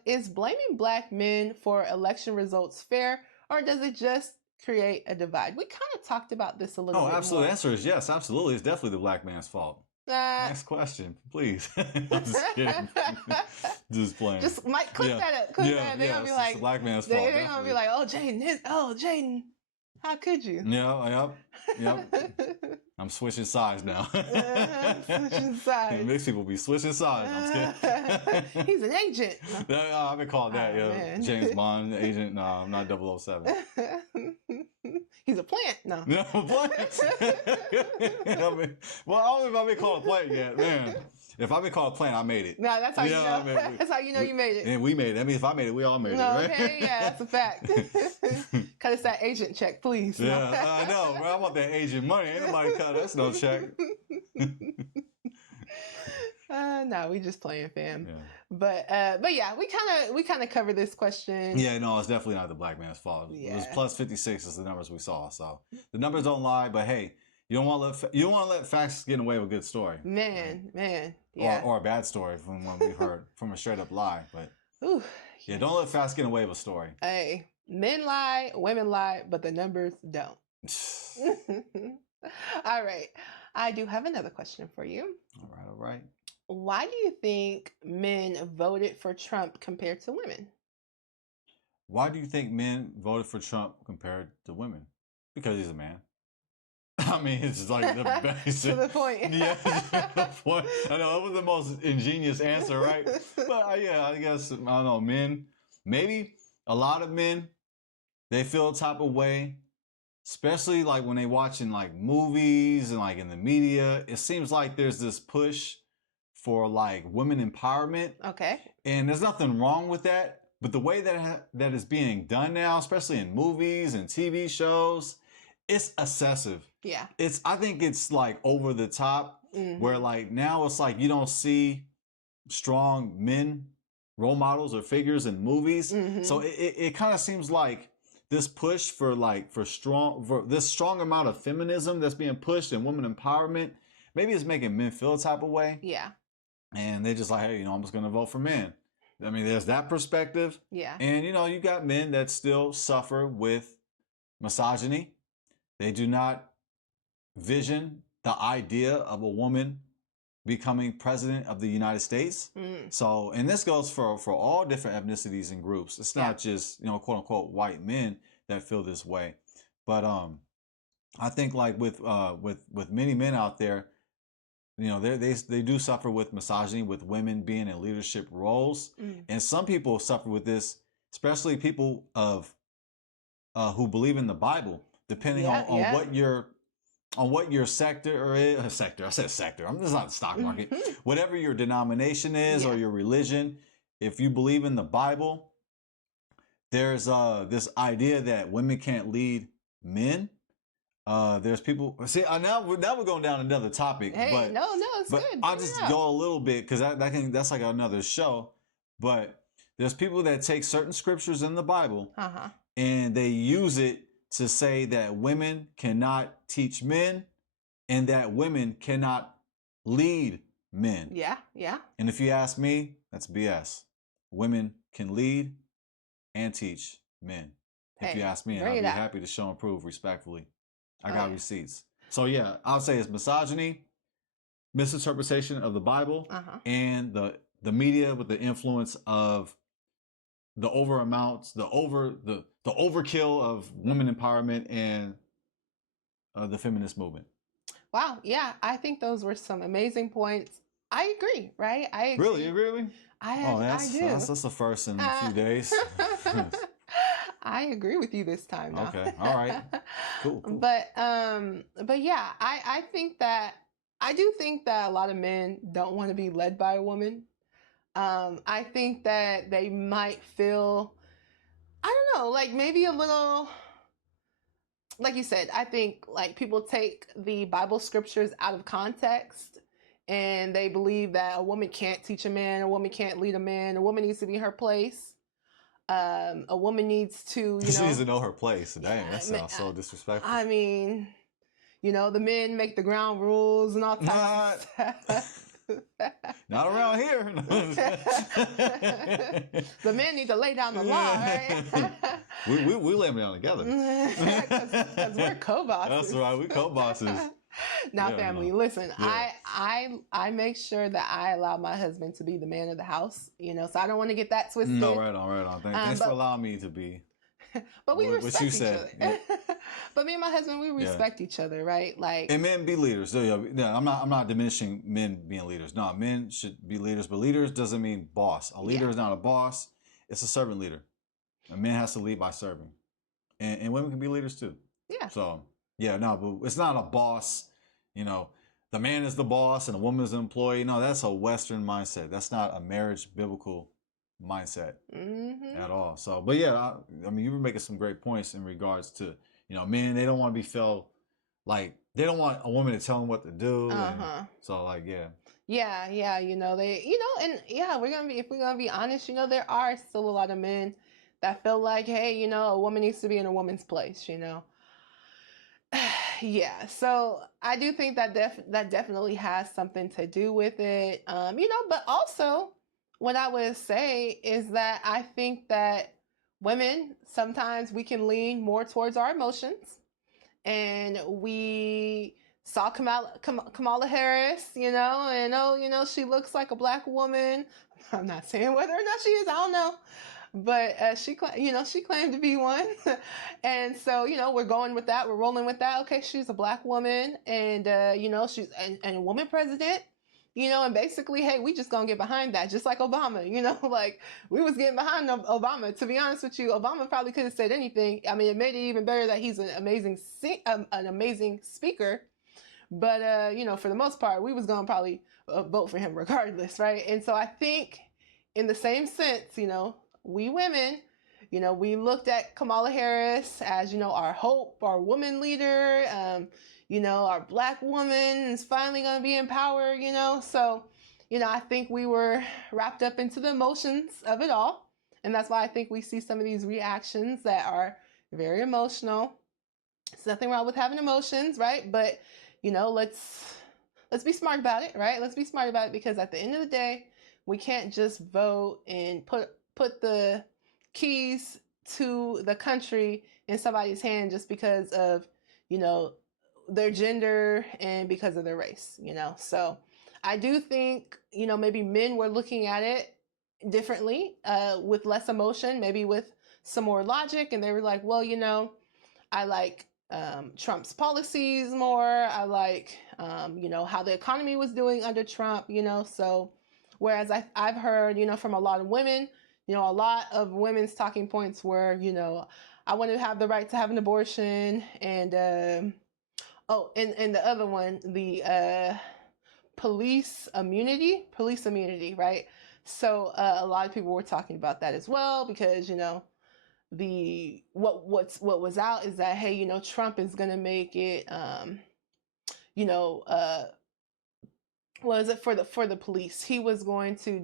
Is blaming Black men for election results fair, or does it just create a divide? We kind of talked about this a little bit. Oh, absolutely. The answer is yes, absolutely. It's definitely the Black man's fault. Next question, please. I'm just kidding. Just playing. Just might click that up. Click that. They're gonna be like, the Black man's fault. They're gonna be like, Jaden, how could you? Yep. I'm switching sides now. Switching sides. It makes people be switching sides. I'm scared. He's an agent. I've been called that. Man. James Bond agent. No, I'm not 007. He's a plant. No. No, plant. I don't know if I've been called a plant yet, man. If I've been called a plant, I made it. No, that's how you know. That's how you know you made it. And we made it. I mean, if I made it, we all made it, right? Okay, yeah, that's a fact. Cut us that agent check, please. Yeah, I know, bro. I want that agent money. Ain't nobody cut us no check. No, we just playing, fam. Yeah. But yeah, we kind of covered this question. Yeah, no, it's definitely not the Black man's fault. Yeah. It was plus 56 is the numbers we saw. So the numbers don't lie, but hey, you don't want to let facts get away with a good story. Man. Yeah. Or a bad story from what we've heard from a straight up lie. But yeah, don't let facts get away with a story. Hey, men lie, women lie, but the numbers don't. All right. I do have another question for you. All right. Why do you think men voted for Trump compared to women? Why do you think men voted for Trump compared to women? Because he's a man. I mean, it's like the basic. To the point. Yeah, to the point. I know it was the most ingenious answer, right? But yeah, I guess, I don't know, men, maybe a lot of men, they feel a type of way, especially like when they watching like movies and like in the media. It seems like there's this push for like women empowerment. Okay. And there's nothing wrong with that. But the way that is being done now, especially in movies and TV shows, it's excessive. Yeah. I think it's like over the top, where like now it's like you don't see strong men role models or figures in movies. So it kind of seems like this push for this strong amount of feminism that's being pushed and women empowerment, maybe it's making men feel a type of way. Yeah. And they're just like, hey, I'm just going to vote for men. I mean, there's that perspective. Yeah. And, you got men that still suffer with misogyny. They do not vision the idea of a woman becoming president of the United States. So, and this goes for all different ethnicities and groups. It's not just, you know, quote unquote white men that feel this way. But I think like with many men out there, you know, they do suffer with misogyny, with women being in leadership roles. And some people suffer with this, especially people of who believe in the Bible, depending on what your sector is. Sector, I said sector. I'm just not the stock market. Whatever your denomination is or your religion, if you believe in the Bible, there's this idea that women can't lead men. There's people. See, now we're going down another topic. Hey, but no, it's good. I'll just go a little bit because that's like another show. But there's people that take certain scriptures in the Bible and they use it to say that women cannot teach men and that women cannot lead men. Yeah. And if you ask me, that's BS. Women can lead and teach men. If you ask me, and I'll be happy to show and prove respectfully. I got receipts. So yeah, I would say it's misogyny, misinterpretation of the Bible, and the media with the influence of the overkill of women empowerment and the feminist movement. Wow. Yeah, I think those were some amazing points. I agree, right? I agree. Really? You agree with me? I do. That's the first in a few days. I agree with you this time now. Okay. All right. Cool. But yeah, I think that I do think that a lot of men don't want to be led by a woman. I think that they might feel, I don't know, like maybe a little, like you said, I think like people take the Bible scriptures out of context and they believe that a woman can't teach a man, a woman can't lead a man, a woman needs to be in her place. A woman needs to, she needs to know her place. Dang, that sounds so disrespectful. I mean, the men make the ground rules and all types of stuff. Not around here. The men need to lay down the law, right? we lay them down together. Because we're co-bosses. That's right, we co-bosses. Now, family, listen, I make sure that I allow my husband to be the man of the house, so I don't want to get that twisted. No, right on. Thanks for allowing me to be. But we respect each other. Yeah. But me and my husband, we respect each other, right? Like, and men be leaders. So yeah, I'm not diminishing men being leaders. No, men should be leaders, but leaders doesn't mean boss. A leader is not a boss. It's a servant leader. A man has to lead by serving, and women can be leaders too. Yeah. So yeah, no, but it's not a boss. The man is the boss and the woman is the employee. No, that's a Western mindset. That's not a marriage biblical mindset at all. So, but yeah, I mean, you were making some great points in regards to, men, they don't want to be felt like they don't want a woman to tell them what to do. So like, yeah. Yeah. If we're going to be honest, there are still a lot of men that feel like, hey, a woman needs to be in a woman's place, Yeah, so I do think that that definitely has something to do with it. But also what I would say is that I think that women, sometimes we can lean more towards our emotions. And we saw Kamala Harris, and she looks like a black woman. I'm not saying whether or not she is, I don't know. But she claimed to be one. And so, we're going with that. We're rolling with that. Okay, she's a black woman and, she's and a woman president, and basically, hey, we just gonna get behind that. Just like Obama, like we was getting behind Obama. To be honest with you, Obama probably could have said anything. I mean, it made it even better that he's an amazing speaker. But, for the most part, we was gonna probably vote for him regardless, right? And so I think in the same sense, we women, we looked at Kamala Harris as, our hope, our woman leader, our black woman is finally going to be in power, So, I think we were wrapped up into the emotions of it all. And that's why I think we see some of these reactions that are very emotional. There's nothing wrong with having emotions, right? But, let's be smart about it, right? Let's be smart about it because at the end of the day, we can't just vote and put the keys to the country in somebody's hand just because of, their gender and because of their race, So I do think, maybe men were looking at it differently, with less emotion, maybe with some more logic. And they were like, well, I like Trump's policies more. I like, how the economy was doing under Trump, So whereas I've heard, from a lot of women, a lot of women's talking points were, I want to have the right to have an abortion. And, and the other one, the police immunity, right? So a lot of people were talking about that as well, because, what was out is that, hey, Trump is going to make it, you know, uh, was it for the police? He was going to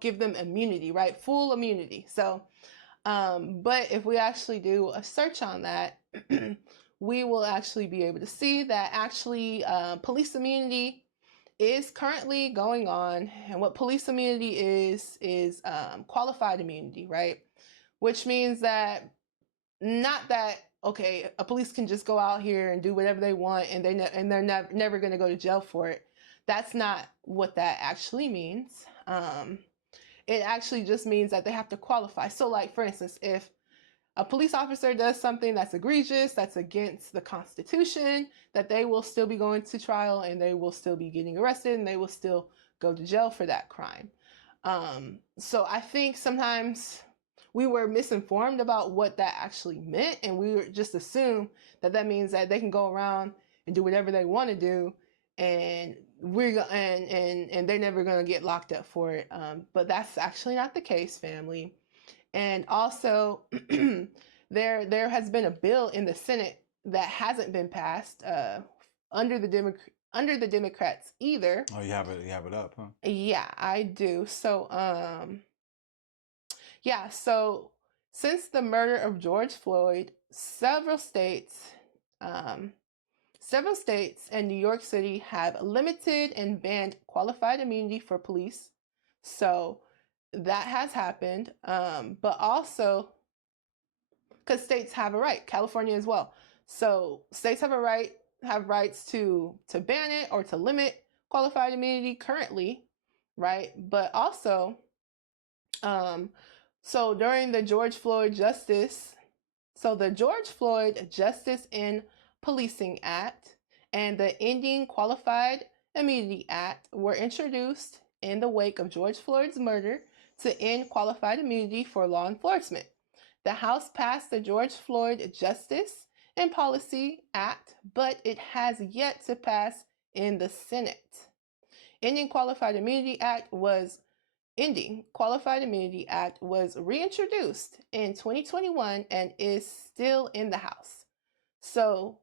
give them immunity, right? Full immunity. So, but if we actually do a search on that, we will actually be able to see that actually police immunity is currently going on. And what police immunity is qualified immunity, right? Which means that, not that, okay, a police can just go out here and do whatever they want and they're never going to go to jail for it. That's not what that actually means. It actually just means that they have to qualify. So, like, for instance, if a police officer does something that's egregious, that's against the Constitution, that they will still be going to trial and they will still be getting arrested and they will still go to jail for that crime. So I think sometimes we were misinformed about what that actually meant, and we were just assume that that means that they can go around and do whatever they want to do, and and they're never going to get locked up for it. But that's actually not the case, family. And also, there has been a bill in the Senate that hasn't been passed under the Democrats either. Oh, you have it up, huh? Yeah, I do. So, yeah, so since the murder of George Floyd, several states and New York City have limited and banned qualified immunity for police. So that has happened. But also, because states have a right, California as well. So states have rights to ban it or to limit qualified immunity currently, right? But also, so during the George Floyd Justice in Policing Act and the Ending Qualified Immunity Act were introduced in the wake of George Floyd's murder to end qualified immunity for law enforcement. The House passed the George Floyd Justice and Policy Act, but it has yet to pass in the Senate. Ending Qualified Immunity Act was reintroduced in 2021 and is still in the House. So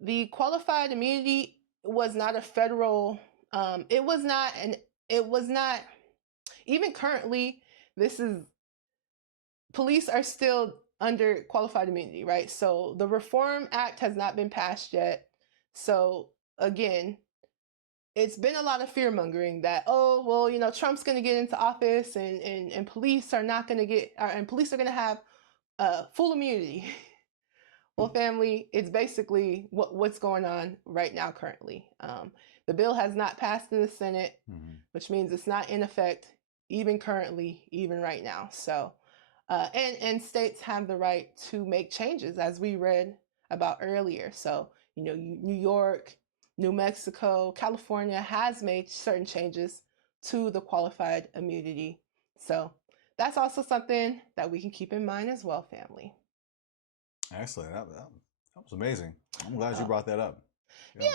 the qualified immunity was not a federal, even currently, police are still under qualified immunity, right? So the Reform Act has not been passed yet. So again, it's been a lot of fear mongering that, oh, well, Trump's going to get into office and police are not going to get, and police are going to have full immunity. Well, family, it's basically what's going on right now currently. The bill has not passed in the Senate, which means it's not in effect even currently, even right now. So, and states have the right to make changes, as we read about earlier. So, New York, New Mexico, California has made certain changes to the qualified immunity. So that's also something that we can keep in mind as well, family. Excellent. That was amazing. I'm glad you brought that up. Yeah,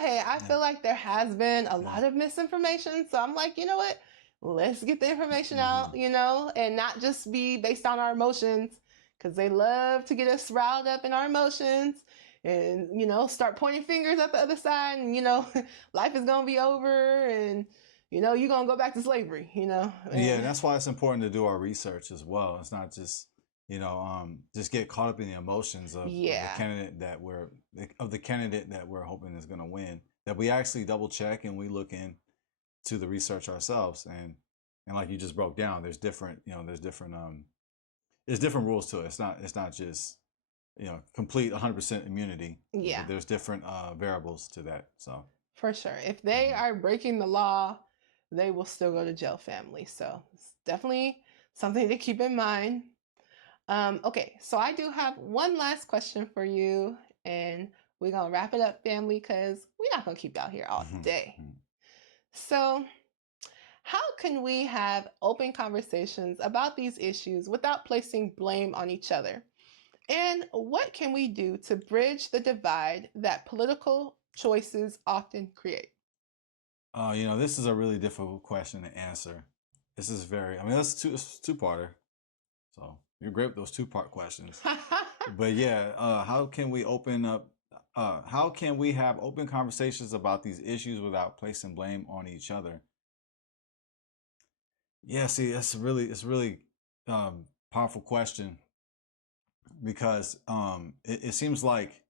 hey, I feel like there has been a lot of misinformation. So I'm like, you know what? Let's get the information out, and not just be based on our emotions, because they love to get us riled up in our emotions and, start pointing fingers at the other side and, life is going to be over and, you're going to go back to slavery, Yeah, and that's why it's important to do our research as well. It's not just, just get caught up in the emotions of the candidate that we're hoping is going to win, that we actually double check and we look into the research ourselves. And like you just broke down, there's different rules to it. It's not just, complete 100% immunity. Yeah. There's different variables to that. So for sure, if they are breaking the law, they will still go to jail, family. So it's definitely something to keep in mind. Okay, so I do have one last question for you, and we're gonna wrap it up, family, because we're not gonna keep y'all here all day. So, how can we have open conversations about these issues without placing blame on each other? And what can we do to bridge the divide that political choices often create? This is a really difficult question to answer. This is that's two-parter. So you're great with those two-part questions. But yeah, how can we have open conversations about these issues without placing blame on each other? Yeah, see, it's really powerful question, because it seems like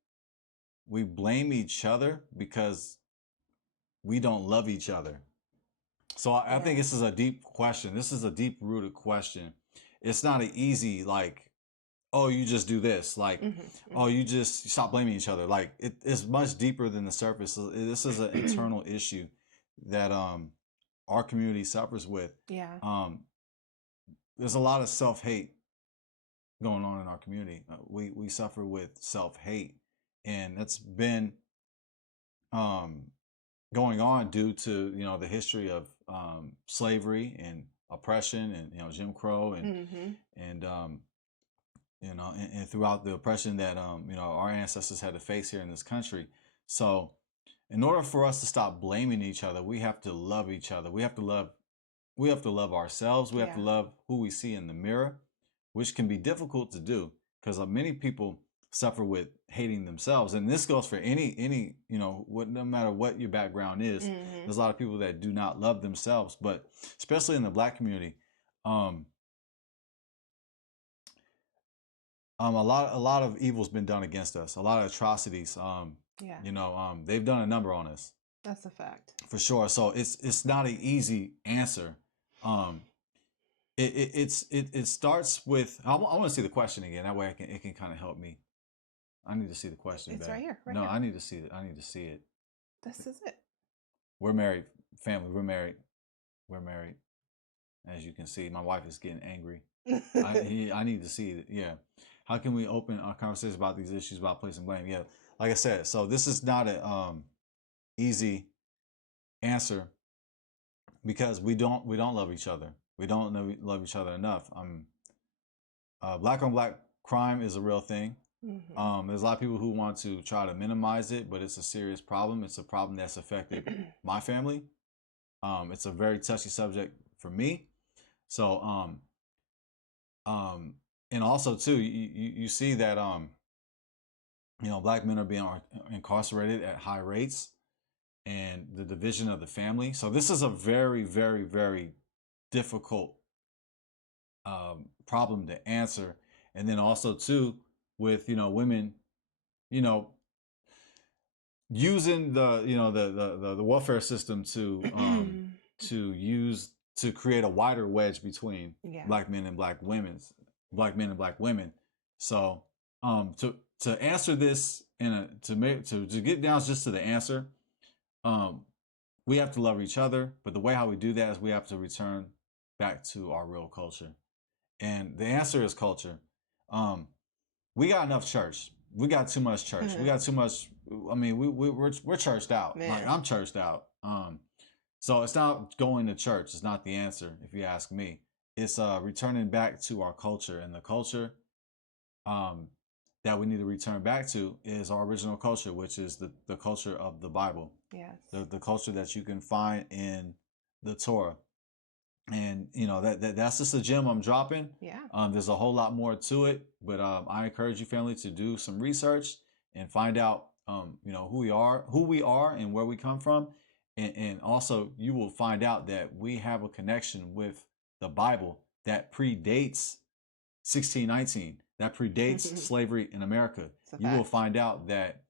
we blame each other because we don't love each other. So I think this is a deep question. This is a deep rooted question. It's not an easy, like, oh, you just do this, like, oh, you just stop blaming each other. Like, it's much deeper than the surface. This is an internal issue that our community suffers with. Yeah. There's a lot of self-hate going on in our community. We suffer with self-hate, and that's been going on due to the history of slavery and oppression, and Jim Crow, and throughout the oppression that our ancestors had to face here in this country. So in order for us to stop blaming each other, we have to love each other. We have to love ourselves. We have to love who we see in the mirror, which can be difficult to do because many people suffer with hating themselves. And this goes for any no matter what your background is. There's a lot of people that do not love themselves, but especially in the Black community, a lot of evil's been done against us. A lot of atrocities. They've done a number on us. That's a fact. For sure. So it's not an easy answer. It starts with, I want to see the question again. That way it can kind of help me. I need to see the question. It's back. right here. No, I need to see it. I need to see it. This is it. We're married, family. We're married. We're married. As you can see, my wife is getting angry. I need to see it. Yeah. How can we open our conversations about these issues about placing blame? Yeah. Like I said, so this is not an easy answer because we don't love each other. We don't love each other enough. Black on black crime is a real thing. There's a lot of people who want to try to minimize it, but it's a serious problem. It's a problem that's affected my family. It's a very touchy subject for me. So, and also too, you see that, Black men are being incarcerated at high rates, and the division of the family. So this is a very, very, very difficult problem to answer. And then also too, with women, using the welfare system to create a wider wedge between Black men and Black women. So to answer this to get down just to the answer, we have to love each other, but the way how we do that is we have to return back to our real culture. And the answer is culture. We got enough church. We got too much church. We got too much. I mean, we're churched out. Man. Like, I'm churched out. So it's not going to church. It's not the answer, if you ask me. It's returning back to our culture, and the culture that we need to return back to is our original culture, which is the culture of the Bible. Yes. The culture that you can find in the Torah. And that's just a gem I'm dropping. Yeah. There's a whole lot more to it, but I encourage you, family, to do some research and find out who we are and where we come from. And also you will find out that we have a connection with the Bible that predates 1619, that predates slavery in America. You will find out that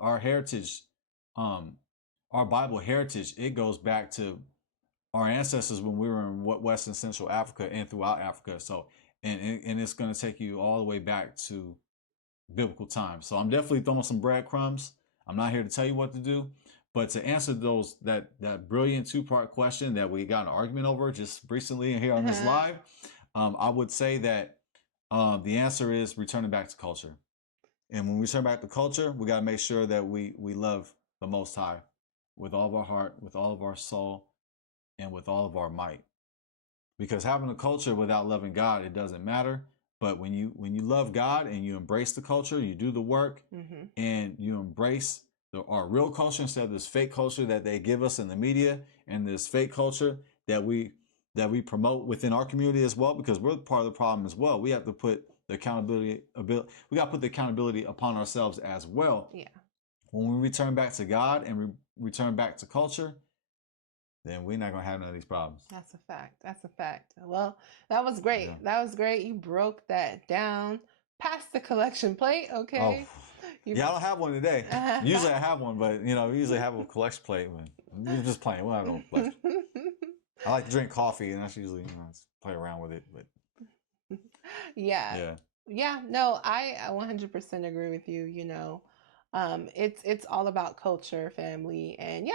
our heritage, our Bible heritage, it goes back to our ancestors when we were in West and Central Africa and throughout Africa. So and it's going to take you all the way back to biblical times. So I'm definitely throwing some breadcrumbs. I'm not here to tell you what to do, but to answer that brilliant 2-part question that we got an argument over just recently here on this live, I would say that the answer is returning back to culture. And when we return back to culture, we got to make sure that we love the Most High with all of our heart, with all of our soul, and with all of our might. Because having a culture without loving God, it doesn't matter. But when you love God and you embrace the culture, you do the work, and you embrace our real culture instead of this fake culture that they give us in the media, and this fake culture that we promote within our community as well, because we're part of the problem as well. We have to put the accountability upon ourselves as well. Yeah. When we return back to God and we return back to culture, then we're not going to have none of these problems. That's a fact. That's a fact. Well, that was great. Yeah. That was great. You broke that down. Pass the collection plate, okay? Oh. Yeah, I don't have one today. Usually I have one, but we usually have a collection plate. You're just playing. We'll have no collection. I like to drink coffee, and that's usually just play around with it. But yeah. No, I 100% agree with you. It's all about culture, family, and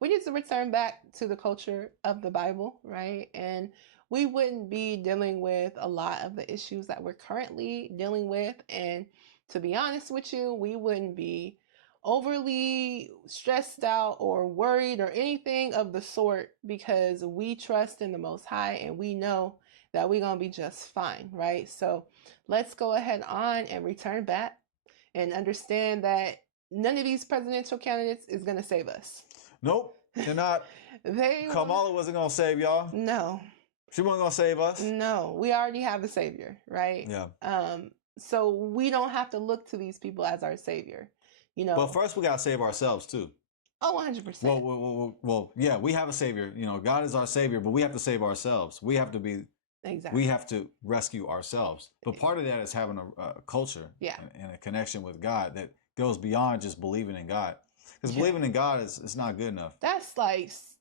we need to return back to the culture of the Bible, right? And we wouldn't be dealing with a lot of the issues that we're currently dealing with. And to be honest with you, we wouldn't be overly stressed out or worried or anything of the sort, because we trust in the Most High and we know that we're going to be just fine, right? So let's go ahead on and return back and understand that none of these presidential candidates is going to save us. Nope, they're not. Kamala wasn't going to save y'all. No. She wasn't going to save us. No, we already have a savior, right? Yeah. So we don't have to look to these people as our savior, But first we got to save ourselves too. Oh, 100%. Well, yeah, we have a savior. God is our savior, but we have to save ourselves. We have to be Exactly. We have to rescue ourselves. But part of that is having a culture and a connection with God that goes beyond just believing in God. Because believing in God is not good enough. That's it's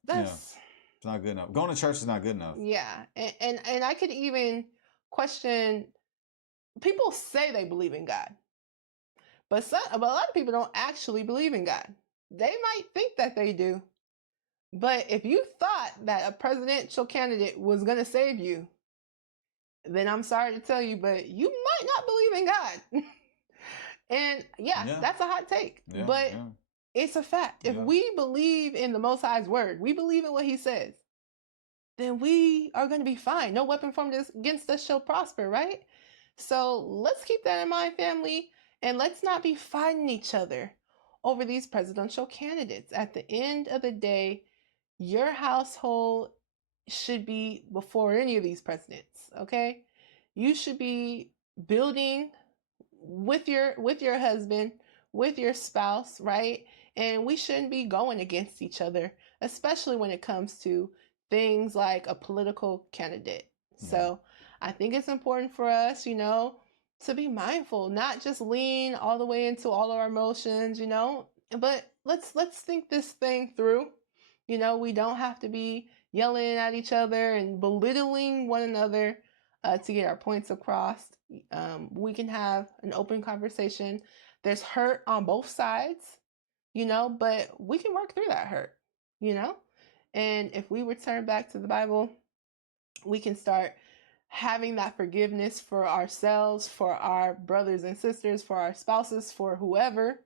not good enough. Going to church is not good enough. Yeah. And I could even question, people say they believe in God, but a lot of people don't actually believe in God. They might think that they do. But if you thought that a presidential candidate was going to save you, then I'm sorry to tell you, but you might not believe in God. And that's a hot take, but it's a fact. If we believe in the Most High's word, we believe in what he says, then we are going to be fine. No weapon formed against us shall prosper, right? So let's keep that in mind, family, and let's not be fighting each other over these presidential candidates. At the end of the day, your household should be before any of these presidents, okay? You should be building with your husband, with your spouse, right? And we shouldn't be going against each other, especially when it comes to things like a political candidate. So I think it's important for us, to be mindful, not just lean all the way into all of our emotions, but let's think this thing through. We don't have to be yelling at each other and belittling one another to get our points across. We can have an open conversation. There's hurt on both sides, but we can work through that hurt, And if we return back to the Bible, we can start having that forgiveness for ourselves, for our brothers and sisters, for our spouses, for whoever.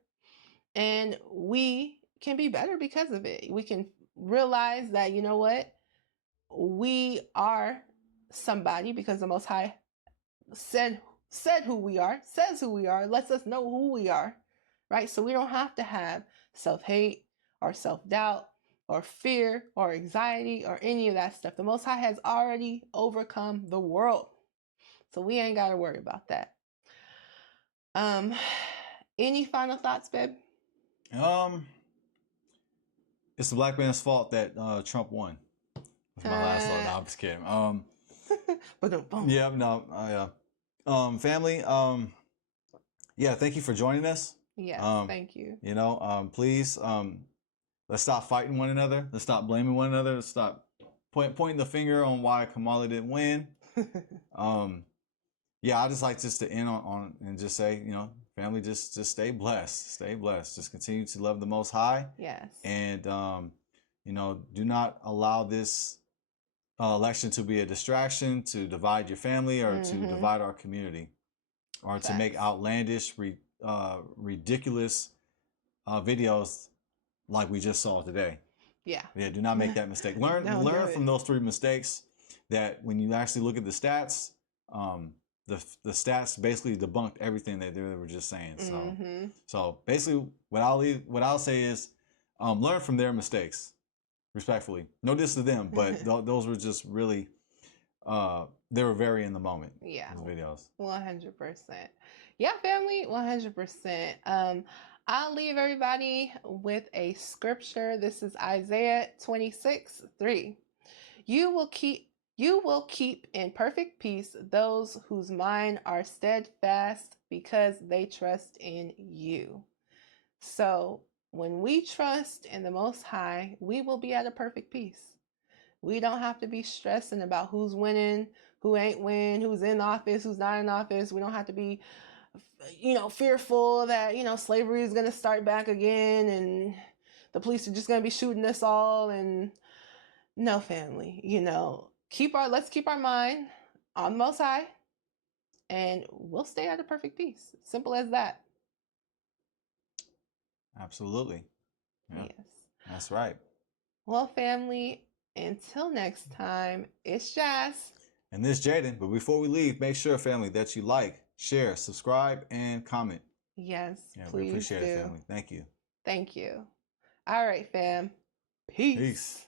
And we can be better because of it. We can realize that, we are somebody because the Most High said who we are, says who we are, lets us know who we are, right? So we don't have to have self-hate or self-doubt or fear or anxiety or any of that stuff. The Most High has already overcome the world. So we ain't got to worry about that. Any final thoughts, babe? It's the black man's fault that Trump won. That's my last thought. No, I'm just kidding. Family. Thank you for joining us. Yes, thank you. Please, let's stop fighting one another. Let's stop blaming one another. Let's stop pointing the finger on why Kamala didn't win. yeah, I just like just to end on and just say, family, just stay blessed, just continue to love the Most High. Yes. And do not allow this election to be a distraction to divide your family or to divide our community or to make outlandish, ridiculous videos like we just saw today. Yeah. Do not make that mistake. Learn from those 3 mistakes. That when you actually look at the stats, the stats basically debunked everything that they were just saying. So basically, what I'll say is, learn from their mistakes, respectfully. No diss to them, but those were just really, they were very in the moment. Yeah, those videos. 100%. Yeah, family, 100%. I'll leave everybody with a scripture. This is Isaiah 26:3. You will keep in perfect peace those whose mind are steadfast because they trust in you. So when we trust in the Most High, we will be at a perfect peace. We don't have to be stressing about who's winning, who ain't win, who's in office, who's not in office. We don't have to be, fearful that, slavery is going to start back again and the police are just going to be shooting us all. And no, family, let's keep our mind on the Most High and we'll stay at a perfect peace. Simple as that. Absolutely. Yeah. Yes. That's right. Well, family, until next time, it's Jazz. And this Jaden. But before we leave, make sure, family, that you like, share, subscribe, and comment. Yes, yeah, please we appreciate do. it, family. Thank you. Thank you. All right, fam. Peace.